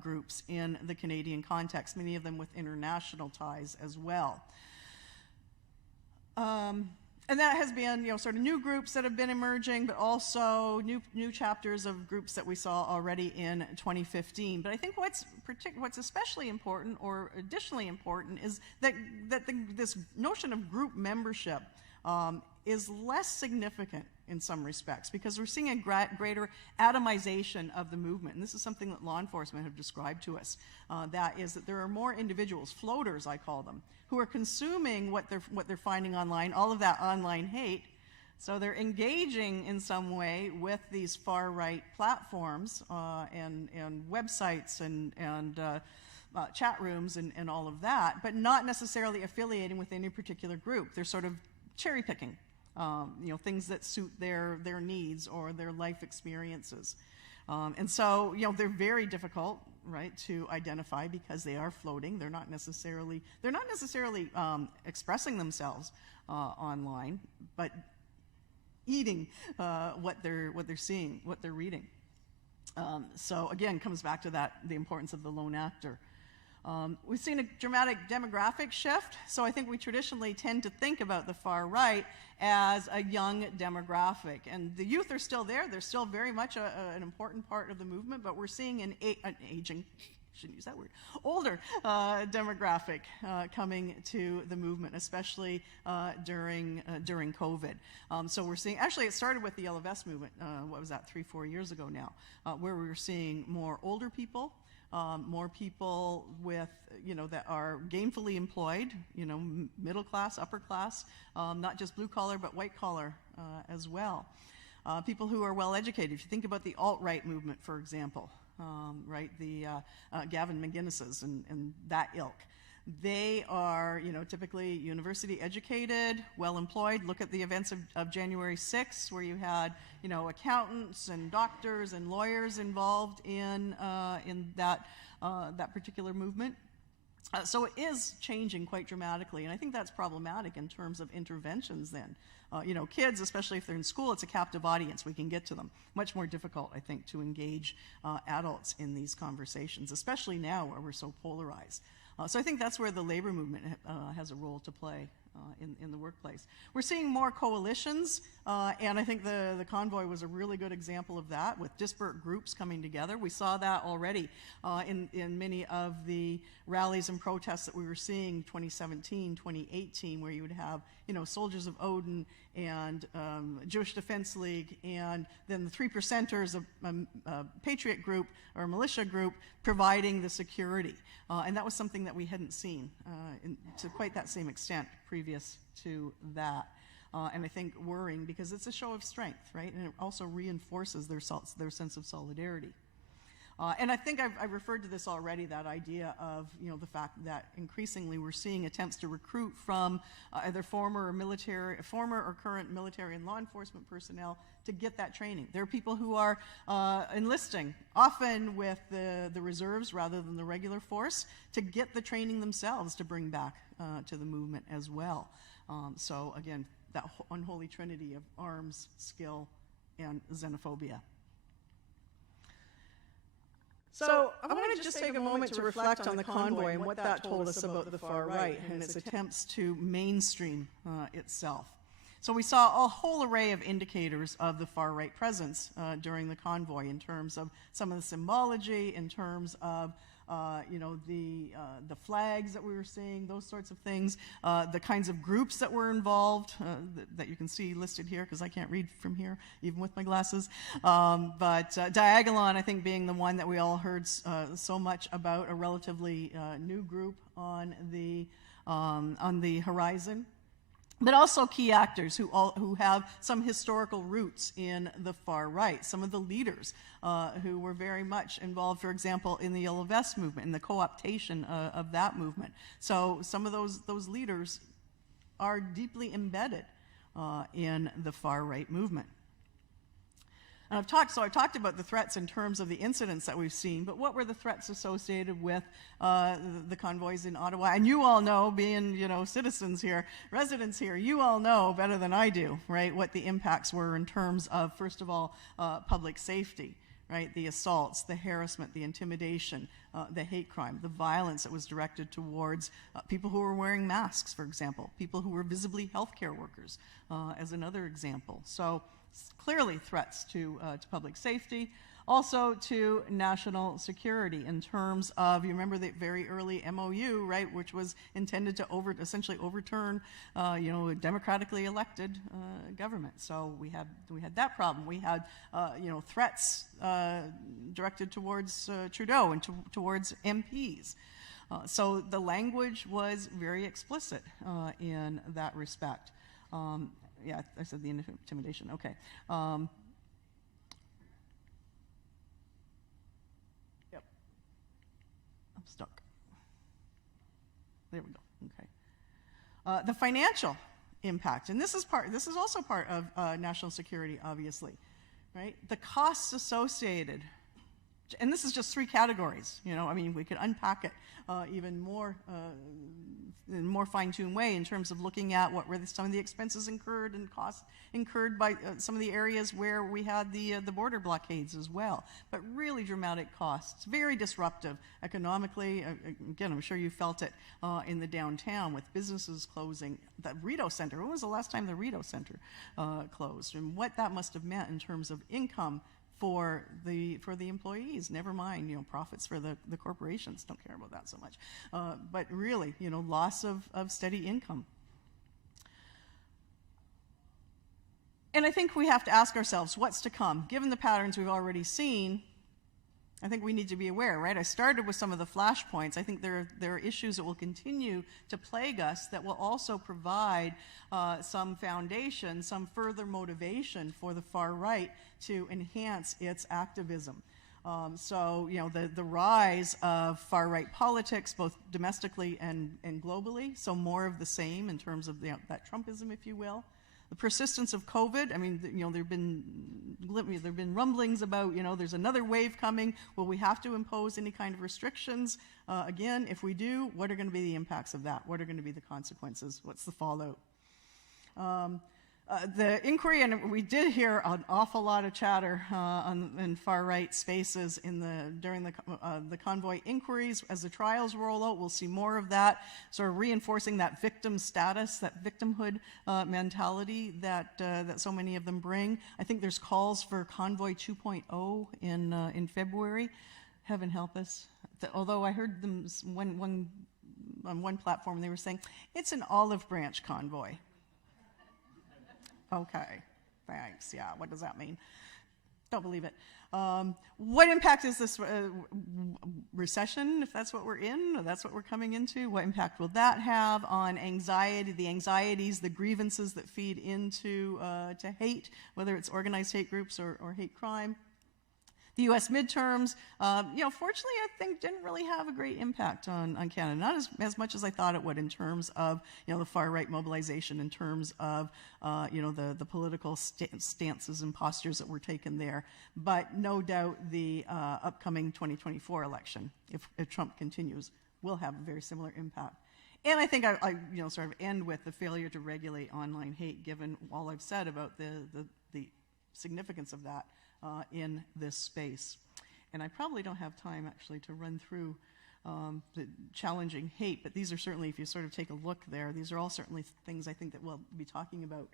groups in the Canadian context, many of them with international ties as well. And that has been, sort of new groups that have been emerging, but also new chapters of groups that we saw already in 2015. But I think what's especially important, or additionally important, is that this notion of group membership is less significant in some respects, because we're seeing a greater atomization of the movement. And this is something that law enforcement have described to us. That is that there are more individuals, floaters I call them, who are consuming what they're finding online, all of that online hate. So they're engaging in some way with these far-right platforms and websites and chat rooms and all of that, but not necessarily affiliating with any particular group. They're sort of cherry-picking, things that suit their needs or their life experiences. And so, they're very difficult, right, to identify because they are floating. They're not necessarily expressing themselves online, but eating what they're seeing, what they're reading. So again, comes back to the importance of the lone actor. We've seen a dramatic demographic shift, so I think we traditionally tend to think about the far right as a young demographic. And the youth are still there. They're still very much an important part of the movement, but we're seeing an aging, shouldn't use that word, older demographic coming to the movement, especially during COVID. So we're seeing, actually it started with the Yellow Vest movement, 3-4 years ago now, where we were seeing more older people, more people with, that are gainfully employed, middle class, upper class, not just blue collar, but white collar as well. People who are well educated. If you think about the alt-right movement, for example, right, the Gavin McGinnises and that ilk. They are, typically university educated, well employed. Look at the events of January 6th, where you had, accountants and doctors and lawyers involved in that particular movement. So it is changing quite dramatically, and I think that's problematic in terms of interventions then. Kids, especially if they're in school, it's a captive audience. We can get to them. Much more difficult, I think, to engage adults in these conversations, especially now where we're so polarized. So I think that's where the labor movement has a role to play in the workplace. We're seeing more coalitions, and I think the convoy was a really good example of that, with disparate groups coming together. We saw that already in many of the rallies and protests that we were seeing 2017, 2018, where you would have, Soldiers of Odin and Jewish Defense League, and then the Three Percenters, a patriot group or militia group, providing the security. And that was something that we hadn't seen to quite that same extent previous to that. And I think worrying because it's a show of strength, right? And it also reinforces their sense of solidarity. And I think I've referred to this already, that idea of, the fact that increasingly we're seeing attempts to recruit from either former or current military and law enforcement personnel to get that training. There are people who are enlisting, often with the reserves rather than the regular force, to get the training themselves to bring back to the movement as well. So again, that unholy trinity of arms, skill, and xenophobia. So I want to just take a moment to reflect on the convoy and what that told us about the far right and its attempts to mainstream itself. So we saw a whole array of indicators of the far right presence during the convoy in terms of some of the symbology, in terms of the flags that we were seeing, those sorts of things, the kinds of groups that were involved that you can see listed here because I can't read from here even with my glasses. But Diagolon, I think, being the one that we all heard so much about, a relatively new group on the horizon. But also key actors who have some historical roots in the far right. Some of the leaders who were very much involved, for example, in the Yellow Vest movement, in the co-optation of that movement. So some of those leaders are deeply embedded in the far right movement. And I've talked about the threats in terms of the incidents that we've seen, but what were the threats associated with the convoys in Ottawa? And you all know, being citizens here, residents here, you all know better than I do, right, what the impacts were in terms of, first of all, public safety, right, the assaults, the harassment, the intimidation, the hate crime, the violence that was directed towards people who were wearing masks, for example, people who were visibly healthcare workers, as another example. So clearly threats to public safety, also to national security in terms of, you remember the very early MOU, right, which was intended to essentially overturn, a democratically elected government. So we had that problem. We had, threats directed towards Trudeau and towards MPs. So the language was very explicit in that respect. Yeah, I said the intimidation. Okay. Yep. I'm stuck. There we go. Okay. The financial impact, and this is also part of national security, obviously, right? The costs associated, and this is just three categories. We could unpack it even more in a more fine-tuned way in terms of looking at what were some of the expenses incurred and costs incurred by some of the areas where we had the border blockades as well. But really dramatic costs, very disruptive economically. Again, I'm sure you felt it in the downtown with businesses closing. The Rideau Center, when was the last time the Rideau Center closed? And what that must have meant in terms of income for the employees, never mind, profits for the corporations. Don't care about that so much. But really, loss of steady income. And I think we have to ask ourselves, what's to come? Given the patterns we've already seen, I think we need to be aware, right? I started with some of the flashpoints. I think there are issues that will continue to plague us that will also provide some foundation, some further motivation for the far right to enhance its activism. So, the rise of far right politics, both domestically and globally, so more of the same in terms of that Trumpism, if you will. The persistence of COVID, there've been rumblings about, there's another wave coming. Will we have to impose any kind of restrictions? Again, if we do, what are going to be the impacts of that? What are going to be the consequences? What's the fallout? The inquiry, and we did hear an awful lot of chatter in far-right spaces during the convoy inquiries. As the trials roll out, we'll see more of that, sort of reinforcing that victim status, that victimhood mentality that so many of them bring. I think there's calls for Convoy 2.0 in February. Heaven help us. Although I heard them on one platform, they were saying, it's an olive branch convoy. Okay, thanks. Yeah, what does that mean? Don't believe it. What impact is this recession, if that's what we're in, or that's what we're coming into? What impact will that have on anxiety, the anxieties, the grievances that feed into to hate, whether it's organized hate groups or hate crime? The U.S. midterms, fortunately, I think didn't really have a great impact on Canada. Not as much as I thought it would in terms of, the far-right mobilization, in terms of, the political stances and postures that were taken there. But no doubt the upcoming 2024 election, if Trump continues, will have a very similar impact. And I think I sort of end with the failure to regulate online hate, given all I've said about the significance of that in this space. And I probably don't have time actually to run through the challenging hate, but these are certainly, if you sort of take a look there, these are all certainly things I think that we'll be talking about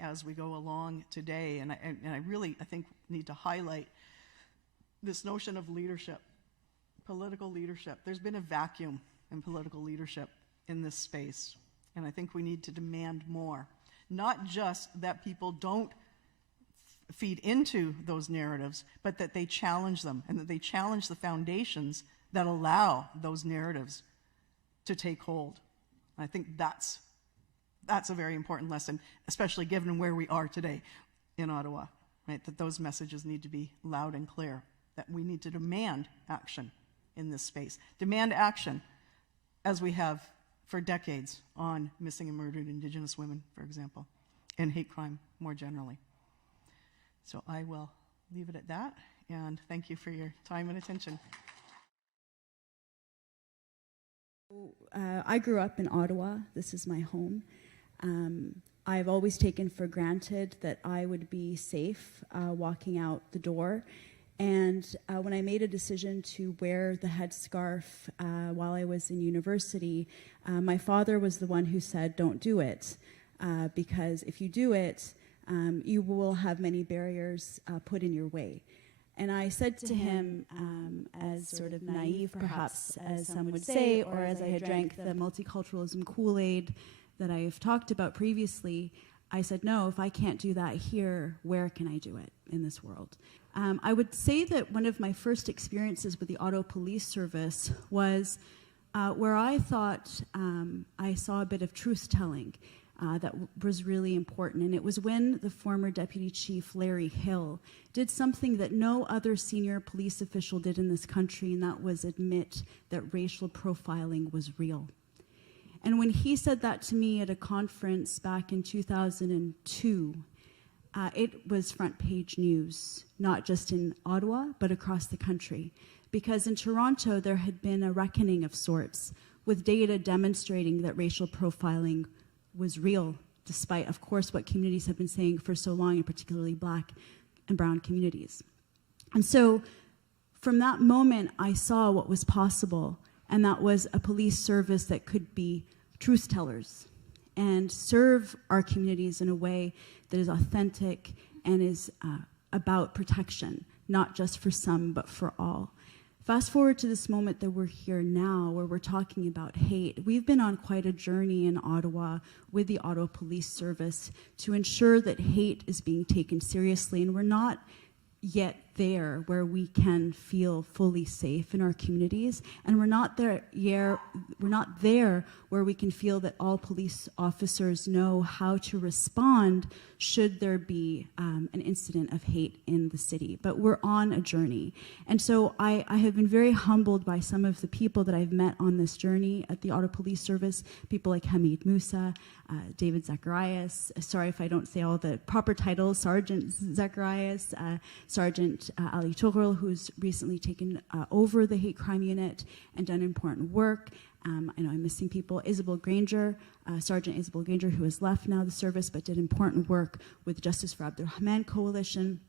as we go along today. And I really, I think, need to highlight this notion of leadership, political leadership. There's been a vacuum in political leadership in this space, and I think we need to demand more. Not just that people don't feed into those narratives, but that they challenge them, and that they challenge the foundations that allow those narratives to take hold. I think that's a very important lesson, especially given where we are today in Ottawa, right? That those messages need to be loud and clear, that we need to demand action in this space. Demand action, as we have for decades, on missing and murdered Indigenous women, for example, and hate crime more generally. So I will leave it at that, and thank you for your time and attention. I grew up in Ottawa. This is my home. I've always taken for granted that I would be safe walking out the door. And when I made a decision to wear the headscarf while I was in university, my father was the one who said, don't do it, because if you do it, you will have many barriers put in your way. And I said to him, as sort of naive perhaps, as some would say, or as I had drank the multiculturalism Kool-Aid that I've talked about previously, I said, no, if I can't do that here, where can I do it in this world? I would say that one of my first experiences with the Ottawa Police Service was where I thought I saw a bit of truth-telling that was really important. And it was when the former Deputy Chief Larry Hill did something that no other senior police official did in this country, and that was admit that racial profiling was real. And when he said that to me at a conference back in 2002, it was front page news, not just in Ottawa, but across the country. Because in Toronto, there had been a reckoning of sorts with data demonstrating that racial profiling was real, despite, of course, what communities have been saying for so long, and particularly Black and Brown communities. And so from that moment, I saw what was possible, and that was a police service that could be truth tellers and serve our communities in a way that is authentic and is about protection, not just for some, but for all. Fast forward to this moment that we're here now, where we're talking about hate. We've been on quite a journey in Ottawa with the Ottawa Police Service to ensure that hate is being taken seriously, and we're not yet there where we can feel fully safe in our communities, and we're not there where we can feel that all police officers know how to respond should there be an incident of hate in the city. But we're on a journey. And so I have been very humbled by some of the people that I've met on this journey at the Ottawa Police Service, people like Hamid Musa, David Zacharias, sorry if I don't say all the proper titles, Sergeant Zacharias, Sergeant Ali Toghrel, who's recently taken over the hate crime unit and done important work. I know I'm missing people. Isabel Granger, Sergeant Isabel Granger, who has left now the service, but did important work with Justice for Abdurrahman Coalition,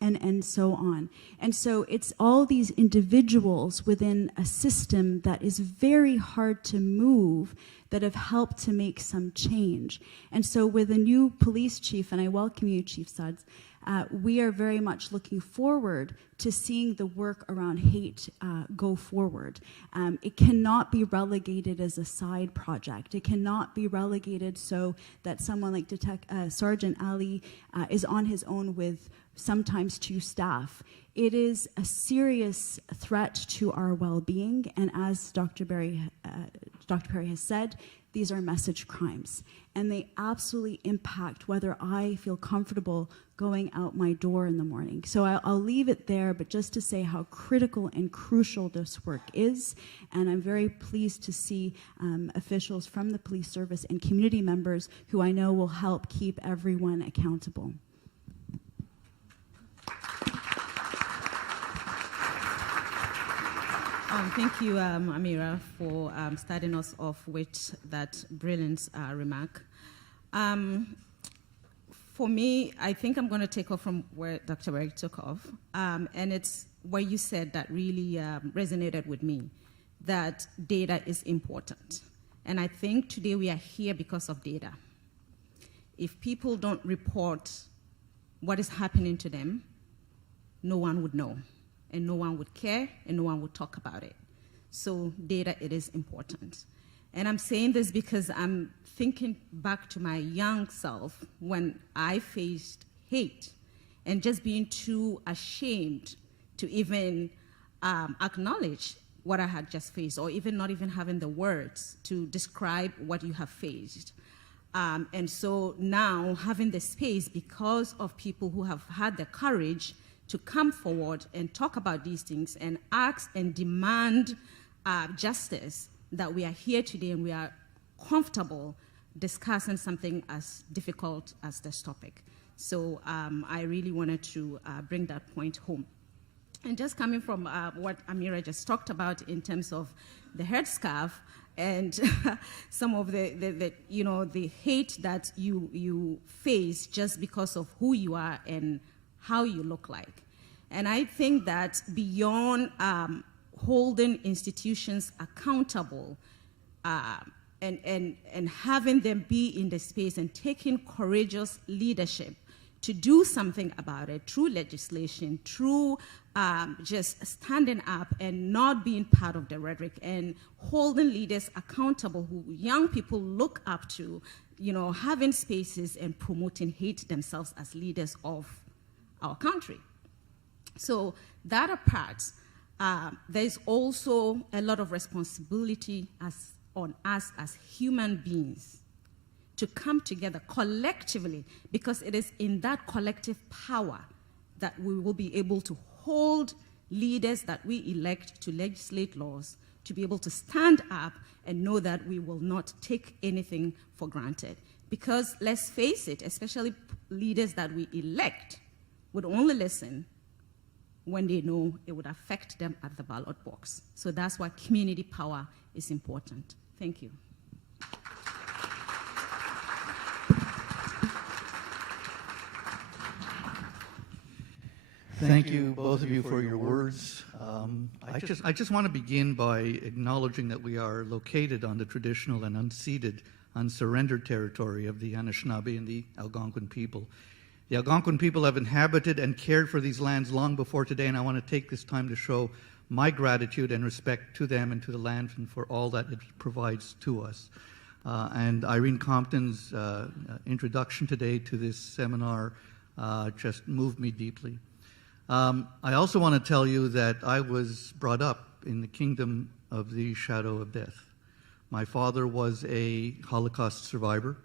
and so on. And so it's all these individuals within a system that is very hard to move that have helped to make some change. And so with a new police chief, and I welcome you, Chief Suds, we are very much looking forward to seeing the work around hate go forward. It cannot be relegated as a side project. It cannot be relegated so that someone like Sergeant Ali is on his own with sometimes 2 staff. It is a serious threat to our well-being, and as Dr. Perry has said, these are message crimes, and they absolutely impact whether I feel comfortable going out my door in the morning. So I'll leave it there, but just to say how critical and crucial this work is, and I'm very pleased to see officials from the police service and community members who I know will help keep everyone accountable. Thank you, Amira, for starting us off with that brilliant remark. For me, I think I'm going to take off from where Dr. Berg took off, and it's what you said that really resonated with me, that data is important. And I think today we are here because of data. If people don't report what is happening to them, no one would know, and no one would care, and no one would talk about it. So data, it is important. And I'm saying this because I'm thinking back to my young self when I faced hate and just being too ashamed to even acknowledge what I had just faced, or even not even having the words to describe what you have faced. And so now having the space because of people who have had the courage to come forward and talk about these things and ask and demand justice, that we are here today and we are comfortable discussing something as difficult as this topic. So I really wanted to bring that point home. And just coming from what Amira just talked about in terms of the headscarf and some of the hate that you face just because of who you are and how you look like. And I think that beyond holding institutions accountable and having them be in the space and taking courageous leadership to do something about it through legislation, through just standing up and not being part of the rhetoric and holding leaders accountable who young people look up to, having spaces and promoting hate themselves as leaders of our country. So that apart, there's also a lot of responsibility on us as human beings to come together collectively, because it is in that collective power that we will be able to hold leaders that we elect to legislate laws, to be able to stand up and know that we will not take anything for granted. Because let's face it, especially leaders that we elect would only listen when they know it would affect them at the ballot box. So that's why community power is important. Thank you. Thank you, both of you, for your words. I just want to begin by acknowledging that we are located on the traditional and unceded, unsurrendered territory of the Anishinaabe and the Algonquin people. The Algonquin people have inhabited and cared for these lands long before today, and I want to take this time to show my gratitude and respect to them and to the land and for all that it provides to us. And Irene Compton's introduction today to this seminar just moved me deeply. I also want to tell you that I was brought up in the kingdom of the shadow of death. My father was a Holocaust survivor.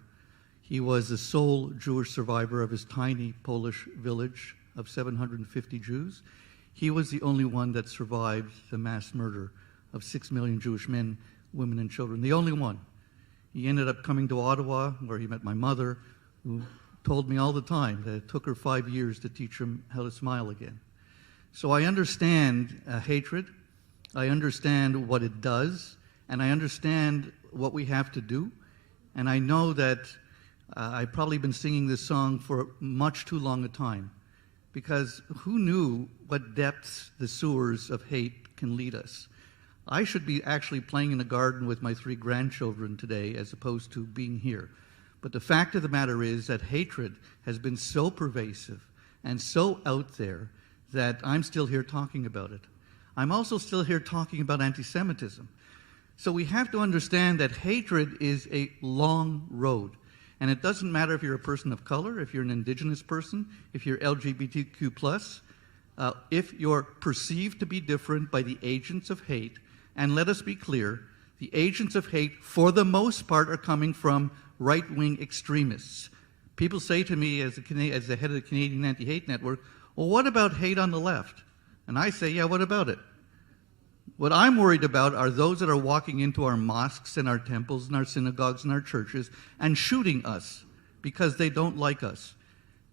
He was the sole Jewish survivor of his tiny Polish village of 750 Jews. He was the only one that survived the mass murder of 6 million Jewish men, women, and children, the only one. He ended up coming to Ottawa, where he met my mother, who told me all the time that it took her 5 years to teach him how to smile again. So I understand hatred, I understand what it does, and I understand what we have to do, and I know that I've probably been singing this song for much too long a time, because who knew what depths the sewers of hate can lead us? I should be actually playing in the garden with my 3 grandchildren today as opposed to being here. But the fact of the matter is that hatred has been so pervasive and so out there that I'm still here talking about it. I'm also still here talking about anti-Semitism. So we have to understand that hatred is a long road. And it doesn't matter if you're a person of color, if you're an indigenous person, if you're LGBTQ+, if you're perceived to be different by the agents of hate. And let us be clear, the agents of hate, for the most part, are coming from right-wing extremists. People say to me, as the head of the Canadian Anti-Hate Network, well, what about hate on the left? And I say, yeah, what about it? What I'm worried about are those that are walking into our mosques and our temples and our synagogues and our churches and shooting us because they don't like us.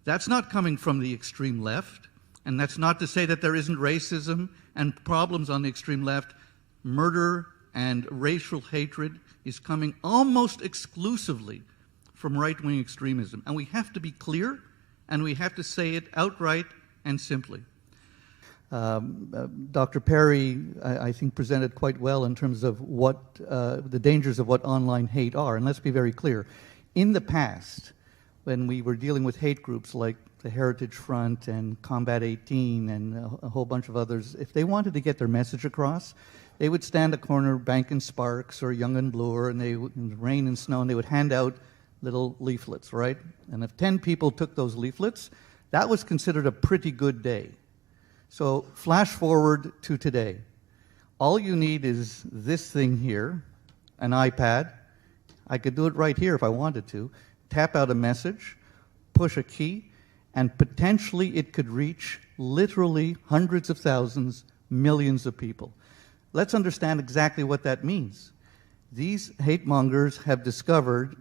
That's not coming from the extreme left, and that's not to say that there isn't racism and problems on the extreme left. Murder and racial hatred is coming almost exclusively from right-wing extremism. And we have to be clear, and we have to say it outright and simply. Dr. Perry, I think, presented quite well in terms of what the dangers of what online hate are. And let's be very clear. In the past, when we were dealing with hate groups like the Heritage Front and Combat 18 and a whole bunch of others, if they wanted to get their message across, they would stand a corner, Bank and Sparks or Young and Bloor, and in rain and snow, and they would hand out little leaflets, right? And if 10 people took those leaflets, that was considered a pretty good day. So flash forward to today. All you need is this thing here, an iPad. I could do it right here if I wanted to. Tap out a message, push a key, and potentially it could reach literally hundreds of thousands, millions of people. Let's understand exactly what that means. These hate mongers have discovered,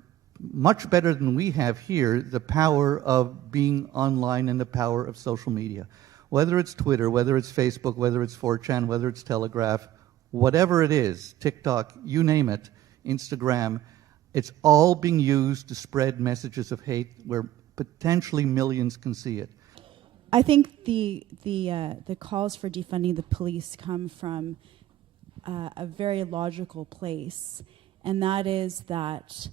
much better than we have here, the power of being online and the power of social media. Whether it's Twitter, whether it's Facebook, whether it's 4chan, whether it's Telegraph, whatever it is, TikTok, you name it, Instagram, it's all being used to spread messages of hate where potentially millions can see it. I think the calls for defunding the police come from a very logical place, and that is that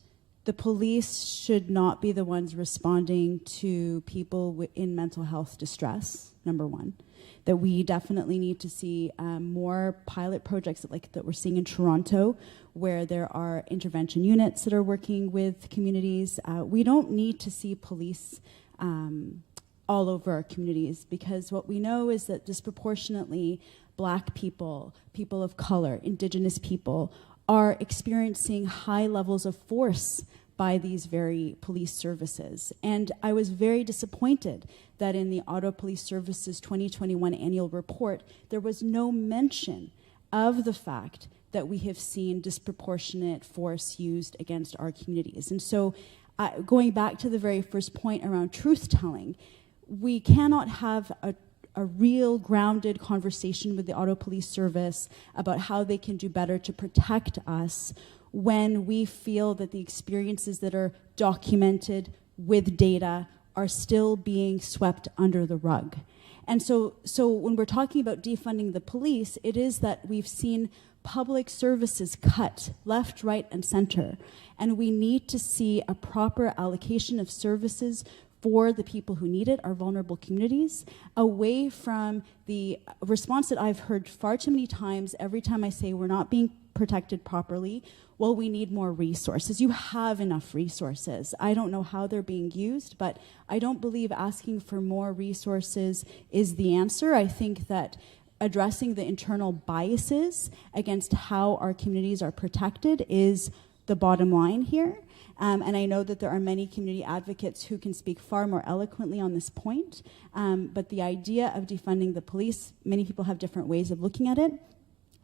the police should not be the ones responding to people in mental health distress, number one. That we definitely need to see more pilot projects that we're seeing in Toronto, where there are intervention units that are working with communities. We don't need to see police all over our communities, because what we know is that disproportionately Black people, people of color, Indigenous people are experiencing high levels of force by these very police services. And I was very disappointed that in the Ottawa Police Services 2021 annual report, there was no mention of the fact that we have seen disproportionate force used against our communities. And so going back to the very first point around truth-telling, we cannot have a real grounded conversation with the Ottawa Police Service about how they can do better to protect us when we feel that the experiences that are documented with data are still being swept under the rug. And so when we're talking about defunding the police, it is that we've seen public services cut left, right, and center. And we need to see a proper allocation of services for the people who need it, our vulnerable communities, away from the response that I've heard far too many times every time I say we're not being protected properly. Well, we need more resources. You have enough resources. I don't know how they're being used, but I don't believe asking for more resources is the answer. I think that addressing the internal biases against how our communities are protected is the bottom line here. And I know that there are many community advocates who can speak far more eloquently on this point. But the idea of defunding the police, many people have different ways of looking at it.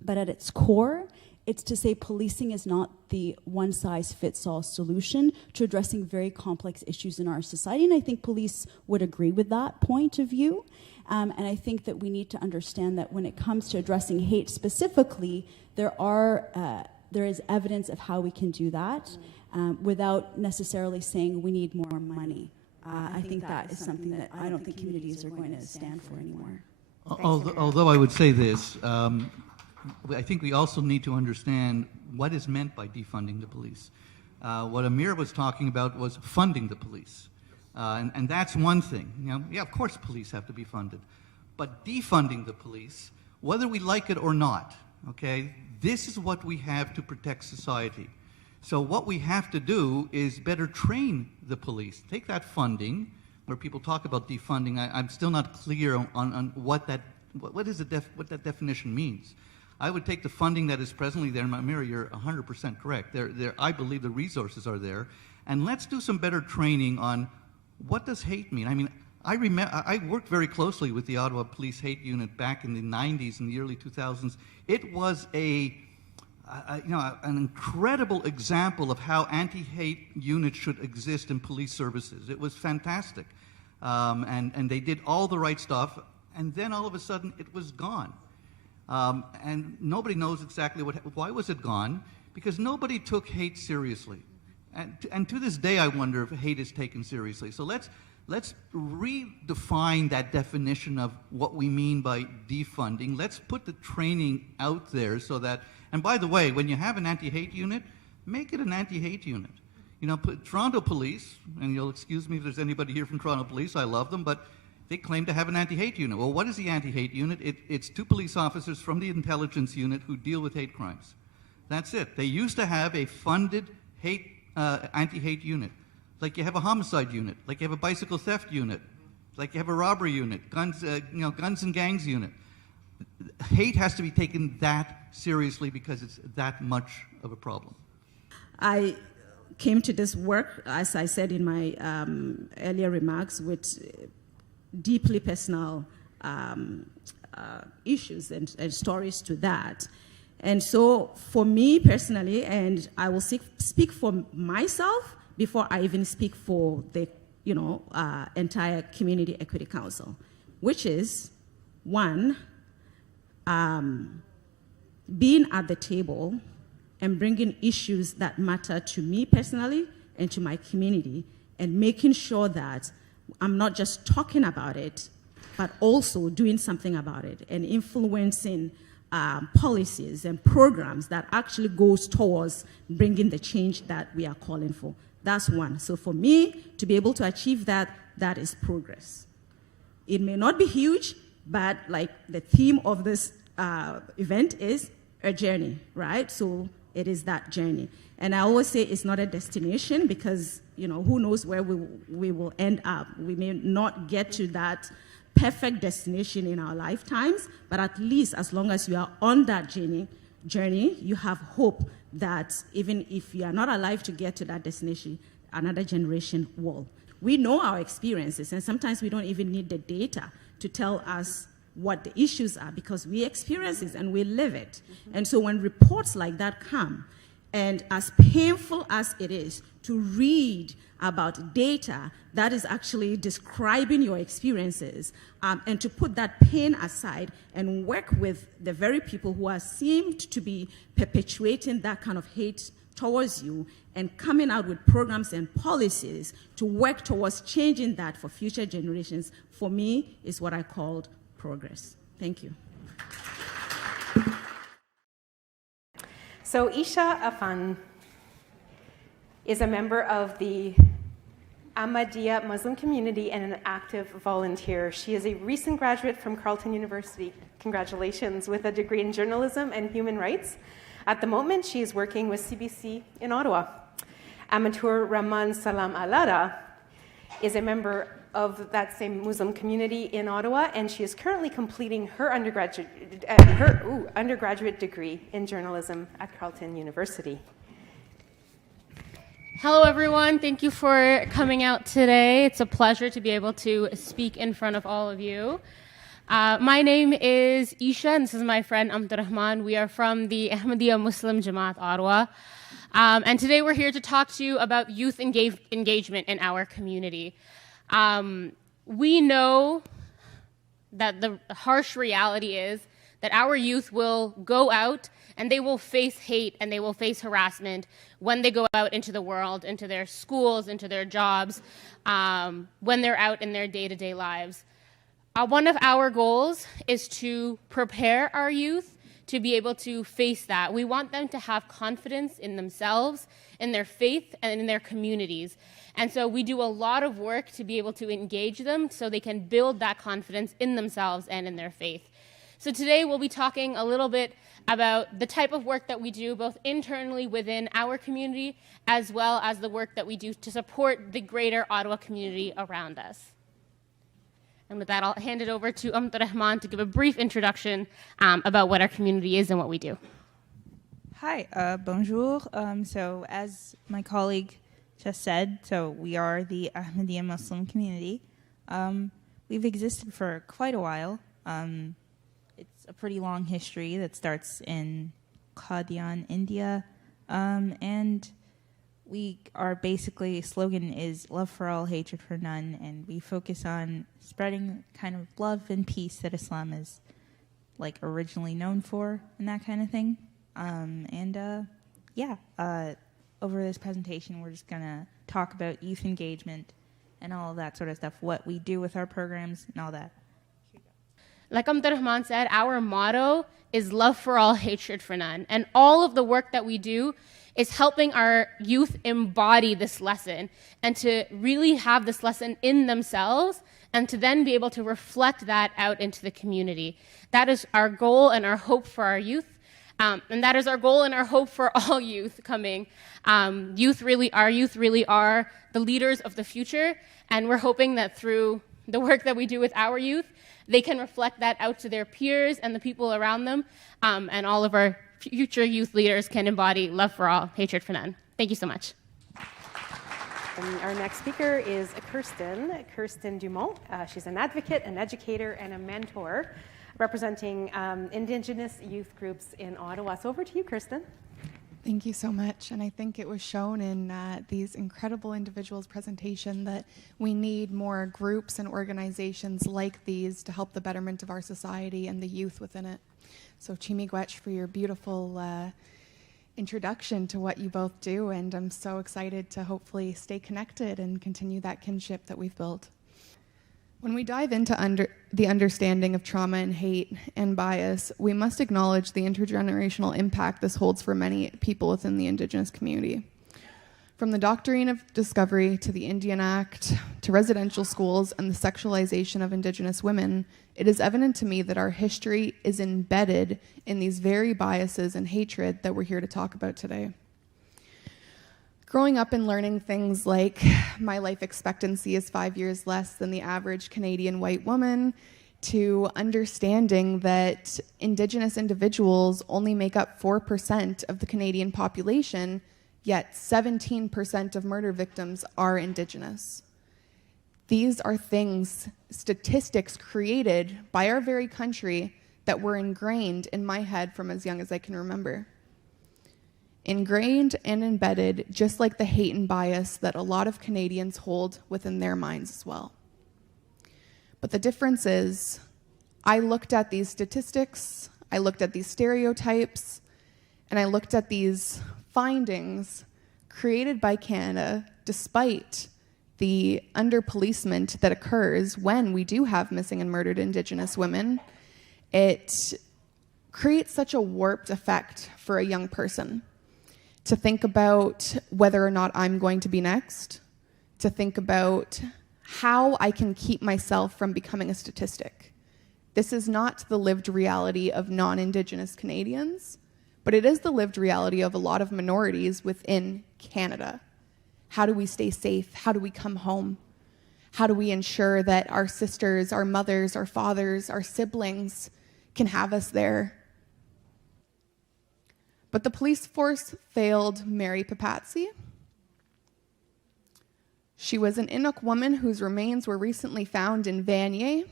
But at its core, it's to say policing is not the one-size-fits-all solution to addressing very complex issues in our society. And I think police would agree with that point of view. And I think that we need to understand that when it comes to addressing hate specifically, there is evidence of how we can do that without necessarily saying we need more money. I think that is something that I don't think communities are going to stand for anymore. Although I would say this, I think we also need to understand what is meant by defunding the police. What Amir was talking about was funding the police. And that's one thing. You know, yeah, of course police have to be funded. But defunding the police, whether we like it or not, okay, this is what we have to protect society. So what we have to do is better train the police. Take that funding, where people talk about defunding. I'm still not clear on what that definition means. I would take the funding that is presently there, and Amir, you're 100% correct. I believe the resources are there, and let's do some better training on what does hate mean. I mean, I worked very closely with the Ottawa Police Hate Unit back in the 90s and the early 2000s. It was an incredible example of how anti-hate units should exist in police services. It was fantastic, and they did all the right stuff, and then all of a sudden it was gone. And nobody knows exactly why was it gone, because nobody took hate seriously. And to this day, I wonder if hate is taken seriously. So let's redefine that definition of what we mean by defunding. Let's put the training out there so that, and by the way, when you have an anti-hate unit, make it an anti-hate unit. You know, Toronto Police, and you'll excuse me if there's anybody here from Toronto Police, I love them, but they claim to have an anti-hate unit. Well, what is the anti-hate unit? It's 2 police officers from the intelligence unit who deal with hate crimes. That's it. They used to have a funded anti-hate unit. Like you have a homicide unit, like you have a bicycle theft unit, like you have a robbery unit, guns and gangs unit. Hate has to be taken that seriously because it's that much of a problem. I came to this work, as I said in my earlier remarks, with deeply personal issues and stories to that. And so for me personally, and I will speak for myself before I even speak for the entire Community Equity Council, which is, one, being at the table and bringing issues that matter to me personally and to my community, and making sure that I'm not just talking about it, but also doing something about it and influencing policies and programs that actually goes towards bringing the change that we are calling for. That's one. So for me, to be able to achieve that, that is progress. It may not be huge, but like the theme of this event is a journey, right? So it is that journey. And I always say it's not a destination because, who knows where we will end up. We may not get to that perfect destination in our lifetimes, but at least as long as you are on that journey, you have hope that even if you are not alive to get to that destination, another generation will. We know our experiences, and sometimes we don't even need the data to tell us what the issues are because we experience it and we live it. Mm-hmm. And so when reports like that come, and as painful as it is to read about data that is actually describing your experiences, and to put that pain aside and work with the very people who are seemed to be perpetuating that kind of hate towards you and coming out with programs and policies to work towards changing that for future generations, for me, is what I called progress. Thank you. So Isha Afan is a member of the Ahmadiyya Muslim community and an active volunteer. She is a recent graduate from Carleton University, congratulations, with a degree in journalism and human rights. At the moment, she is working with CBC in Ottawa. Amateur Rahman Salam Alada is a member of that same Muslim community in Ottawa, and she is currently completing her undergraduate degree in journalism at Carleton University. Hello, everyone. Thank you for coming out today. It's a pleasure to be able to speak in front of all of you. My name is Isha, and this is my friend Abdurrahman. We are from the Ahmadiyya Muslim Jamaat Ottawa. And today we're here to talk to you about youth engagement in our community. We know that the harsh reality is that our youth will go out and they will face hate and they will face harassment when they go out into the world, into their schools, into their jobs, when they're out in their day-to-day lives. One of our goals is to prepare our youth to be able to face that. We want them to have confidence in themselves, in their faith, and in their communities. And so we do a lot of work to be able to engage them so they can build that confidence in themselves and in their faith. So today we'll be talking a little bit about the type of work that we do both internally within our community as well as the work that we do to support the greater Ottawa community around us. And with that, I'll hand it over to Rahman to give a brief introduction about what our community is and what we do. Hi, bonjour. So as my colleague just said, so we are the Ahmadiyya Muslim community. We've existed for quite a while. It's a pretty long history that starts in Qadian, India. And we are basically, slogan is love for all, hatred for none. And we focus on spreading kind of love and peace that Islam is like originally known for and that kind of thing. Over this presentation, we're just going to talk about youth engagement and all of that sort of stuff, what we do with our programs and all that. Like Rahman said, our motto is love for all, hatred for none. And all of the work that we do is helping our youth embody this lesson and to really have this lesson in themselves and to then be able to reflect that out into the community. That is our goal and our hope for our youth. And that is our goal and our hope for all youth coming. Our youth really are the leaders of the future, and we're hoping that through the work that we do with our youth, they can reflect that out to their peers and the people around them, and all of our future youth leaders can embody love for all, hatred for none. Thank you so much. And our next speaker is Kirsten Dumont. She's an advocate, an educator, and a mentor representing Indigenous youth groups in Ottawa. So over to you, Kirsten. Thank you so much. And I think it was shown in these incredible individuals' presentation that we need more groups and organizations like these to help the betterment of our society and the youth within it. So Chimigwech for your beautiful introduction to what you both do. And I'm so excited to hopefully stay connected and continue that kinship that we've built. When we dive into the understanding of trauma and hate and bias, we must acknowledge the intergenerational impact this holds for many people within the Indigenous community. From the doctrine of discovery to the Indian Act to residential schools and the sexualization of Indigenous women, it is evident to me that our history is embedded in these very biases and hatred that we're here to talk about today. Growing up and learning things like my life expectancy is 5 years less than the average Canadian white woman, to understanding that Indigenous individuals only make up 4% of the Canadian population, yet 17% of murder victims are Indigenous. These are things, statistics created by our very country that were ingrained in my head from as young as I can remember. Ingrained and embedded, just like the hate and bias that a lot of Canadians hold within their minds as well. But the difference is, I looked at these statistics, I looked at these stereotypes, and I looked at these findings created by Canada despite the under-policement that occurs when we do have missing and murdered Indigenous women. It creates such a warped effect for a young person to think about whether or not I'm going to be next, to think about how I can keep myself from becoming a statistic. This is not the lived reality of non-Indigenous Canadians, but it is the lived reality of a lot of minorities within Canada. How do we stay safe? How do we come home? How do we ensure that our sisters, our mothers, our fathers, our siblings can have us there? But the police force failed Mary Papatsy. She was an Inuk woman whose remains were recently found in Vanier,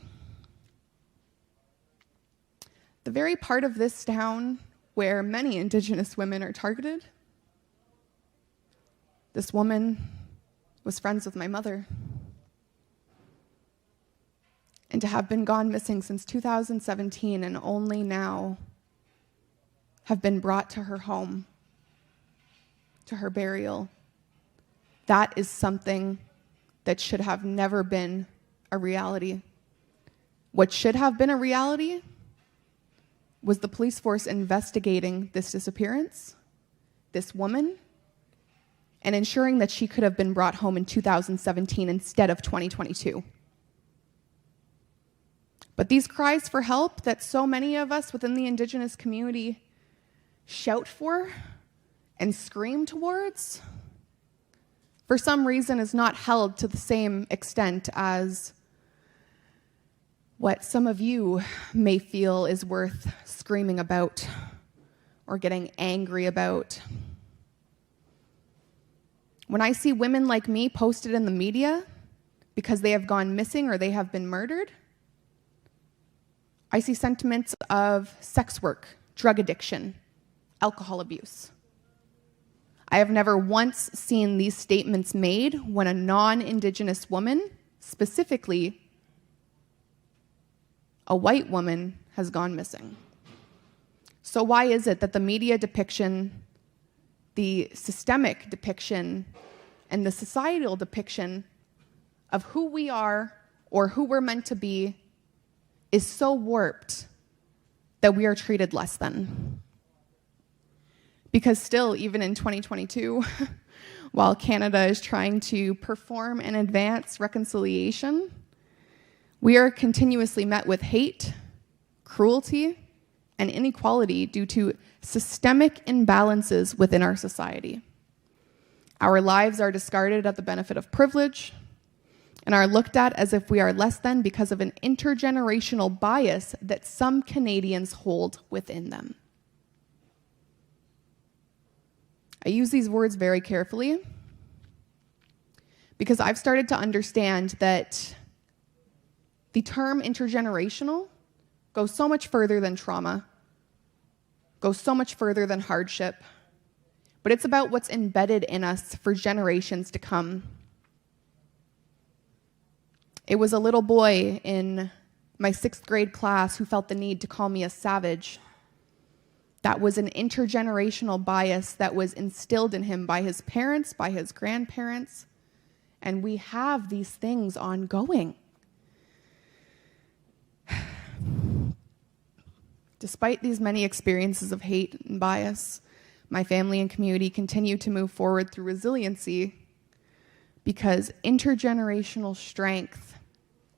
the very part of this town where many Indigenous women are targeted. This woman was friends with my mother. And to have been gone missing since 2017 and only now have been brought to her home, to her burial, that is something that should have never been a reality. What should have been a reality was the police force investigating this disappearance, this woman, and ensuring that she could have been brought home in 2017 instead of 2022. But these cries for help that so many of us within the Indigenous community shout for and scream towards, for some reason is not held to the same extent as what some of you may feel is worth screaming about or getting angry about. When I see women like me posted in the media because they have gone missing or they have been murdered, I see sentiments of sex work, drug addiction, alcohol abuse. I have never once seen these statements made when a non-Indigenous woman, specifically a white woman, has gone missing. So why is it that the media depiction, the systemic depiction, and the societal depiction of who we are or who we're meant to be is so warped that we are treated less than? Because still, even in 2022, while Canada is trying to perform and advance reconciliation, we are continuously met with hate, cruelty, and inequality due to systemic imbalances within our society. Our lives are discarded at the benefit of privilege and are looked at as if we are less than because of an intergenerational bias that some Canadians hold within them. I use these words very carefully because I've started to understand that the term intergenerational goes so much further than trauma, goes so much further than hardship, but it's about what's embedded in us for generations to come. It was a little boy in my 6th grade class who felt the need to call me a savage. That was an intergenerational bias that was instilled in him by his parents, by his grandparents, and we have these things ongoing. Despite these many experiences of hate and bias, my family and community continue to move forward through resiliency because intergenerational strength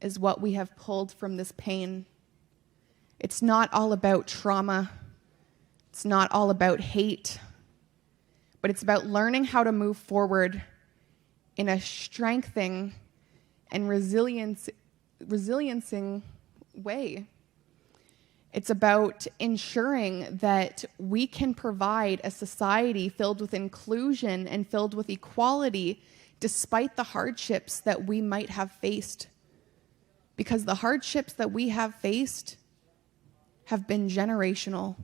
is what we have pulled from this pain. It's not all about trauma. It's not all about hate, but it's about learning how to move forward in a strengthening and resiliencing way. It's about ensuring that we can provide a society filled with inclusion and filled with equality despite the hardships that we might have faced. Because the hardships that we have faced have been generational.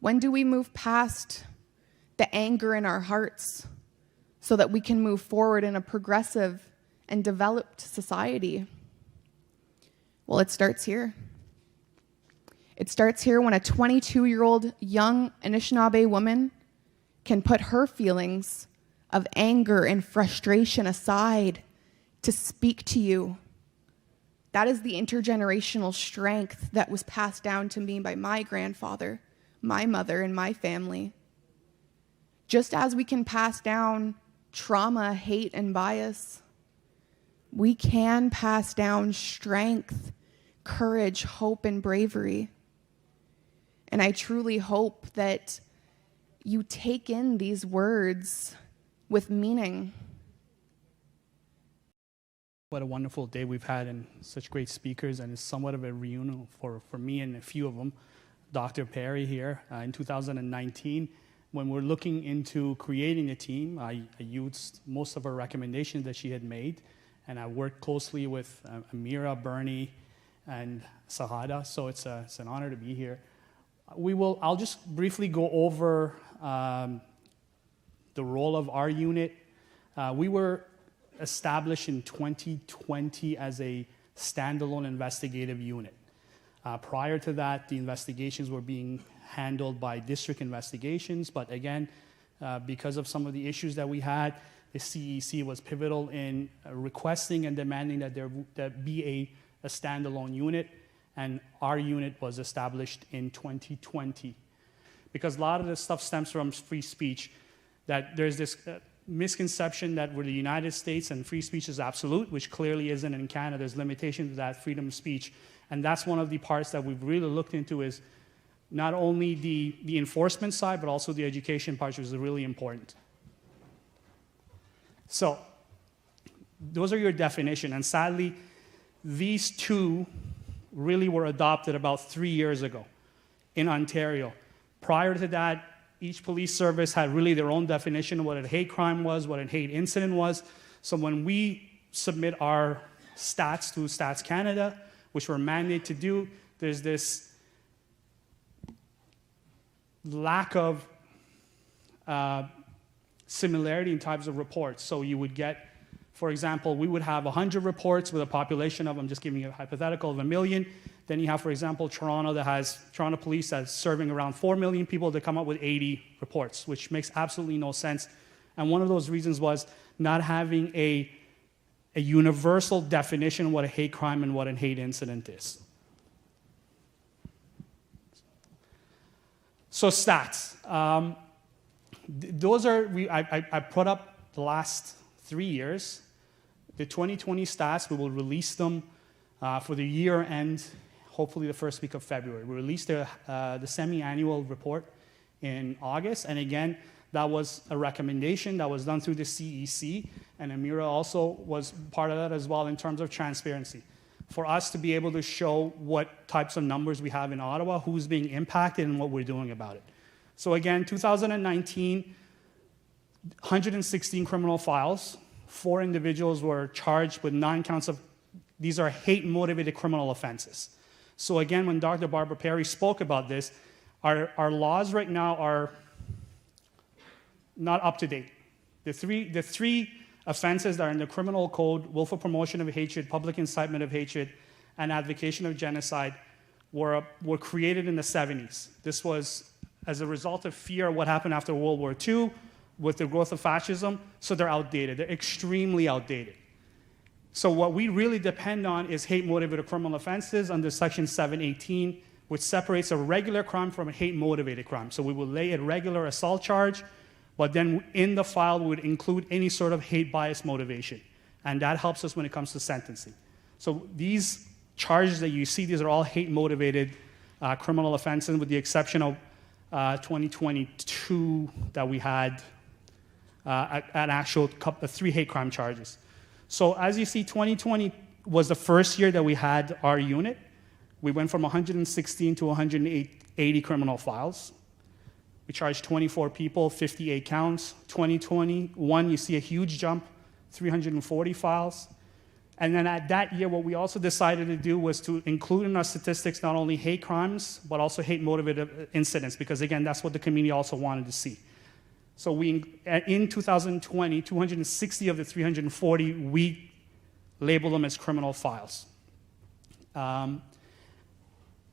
When do we move past the anger in our hearts so that we can move forward in a progressive and developed society? Well, it starts here. It starts here when a 22-year-old young Anishinaabe woman can put her feelings of anger and frustration aside to speak to you. That is the intergenerational strength that was passed down to me by my grandfather, my mother, and my family. Just as we can pass down trauma, hate, and bias, we can pass down strength, courage, hope, and bravery. And I truly hope that you take in these words with meaning. What a wonderful day we've had and such great speakers, and it's somewhat of a reunion for me and a few of them. Dr. Perry here in 2019, when we're looking into creating a team, I used most of her recommendations that she had made, and I worked closely with Amira, Bernie, and Sahada, so it's an honor to be here. I'll just briefly go over the role of our unit. We were established in 2020 as a standalone investigative unit. Prior to that, the investigations were being handled by district investigations, but again, because of some of the issues that we had, the CEC was pivotal in requesting and demanding that there be a standalone unit. and our unit was established in 2020. Because a lot of this stuff stems from free speech, that there's this misconception that we're the United States and free speech is absolute, which clearly isn't in Canada. There's limitations to that freedom of speech. And that's one of the parts that we've really looked into, is not only the enforcement side, but also the education part, which is really important. So those are your definition. And sadly, these two really were adopted about 3 years ago in Ontario. Prior to that, each police service had really their own definition of what a hate crime was, what a hate incident was. So when we submit our stats to Stats Canada, which we're mandated to do, there's this lack of similarity in types of reports. So you would get, for example, we would have 100 reports with a population of, I'm just giving you a hypothetical, of 1 million. Then you have, for example, Toronto Police that's serving around 4 million people. They come up with 80 reports, which makes absolutely no sense. And one of those reasons was not having a universal definition of what a hate crime and what a hate incident is. So stats. Those are, I put up the last 3 years. The 2020 stats, we will release them for the year end, hopefully the first week of February. We released the semi-annual report in August, and again, that was a recommendation that was done through the CEC, and Amira also was part of that as well in terms of transparency. For us to be able to show what types of numbers we have in Ottawa, who's being impacted, and what we're doing about it. So again, 2019, 116 criminal files. 4 individuals were charged with 9 counts of, these are hate-motivated criminal offenses. So again, when Dr. Barbara Perry spoke about this, our laws right now are not up to date. The three offenses that are in the criminal code, willful promotion of hatred, public incitement of hatred, and advocation of genocide, were created in the 70s. This was as a result of fear of what happened after World War II with the growth of fascism, so they're outdated. They're extremely outdated. So what we really depend on is hate-motivated criminal offenses under Section 718, which separates a regular crime from a hate-motivated crime. So we will lay a regular assault charge, but then in the file we would include any sort of hate bias motivation. And that helps us when it comes to sentencing. So these charges that you see, these are all hate-motivated criminal offenses, with the exception of 2022 that we had an actual 3 hate crime charges. So as you see, 2020 was the first year that we had our unit. We went from 116 to 180 criminal files. We charged 24 people, 58 counts. 2021, you see a huge jump, 340 files. And then at that year, what we also decided to do was to include in our statistics not only hate crimes, but also hate-motivated incidents, because again, that's what the community also wanted to see. So in 2020, 260 of the 340, we labeled them as criminal files.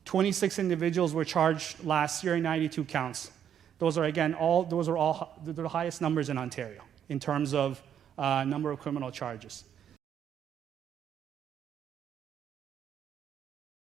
26 individuals were charged last year, 92 counts. Those are, again, the highest numbers in Ontario in terms of number of criminal charges.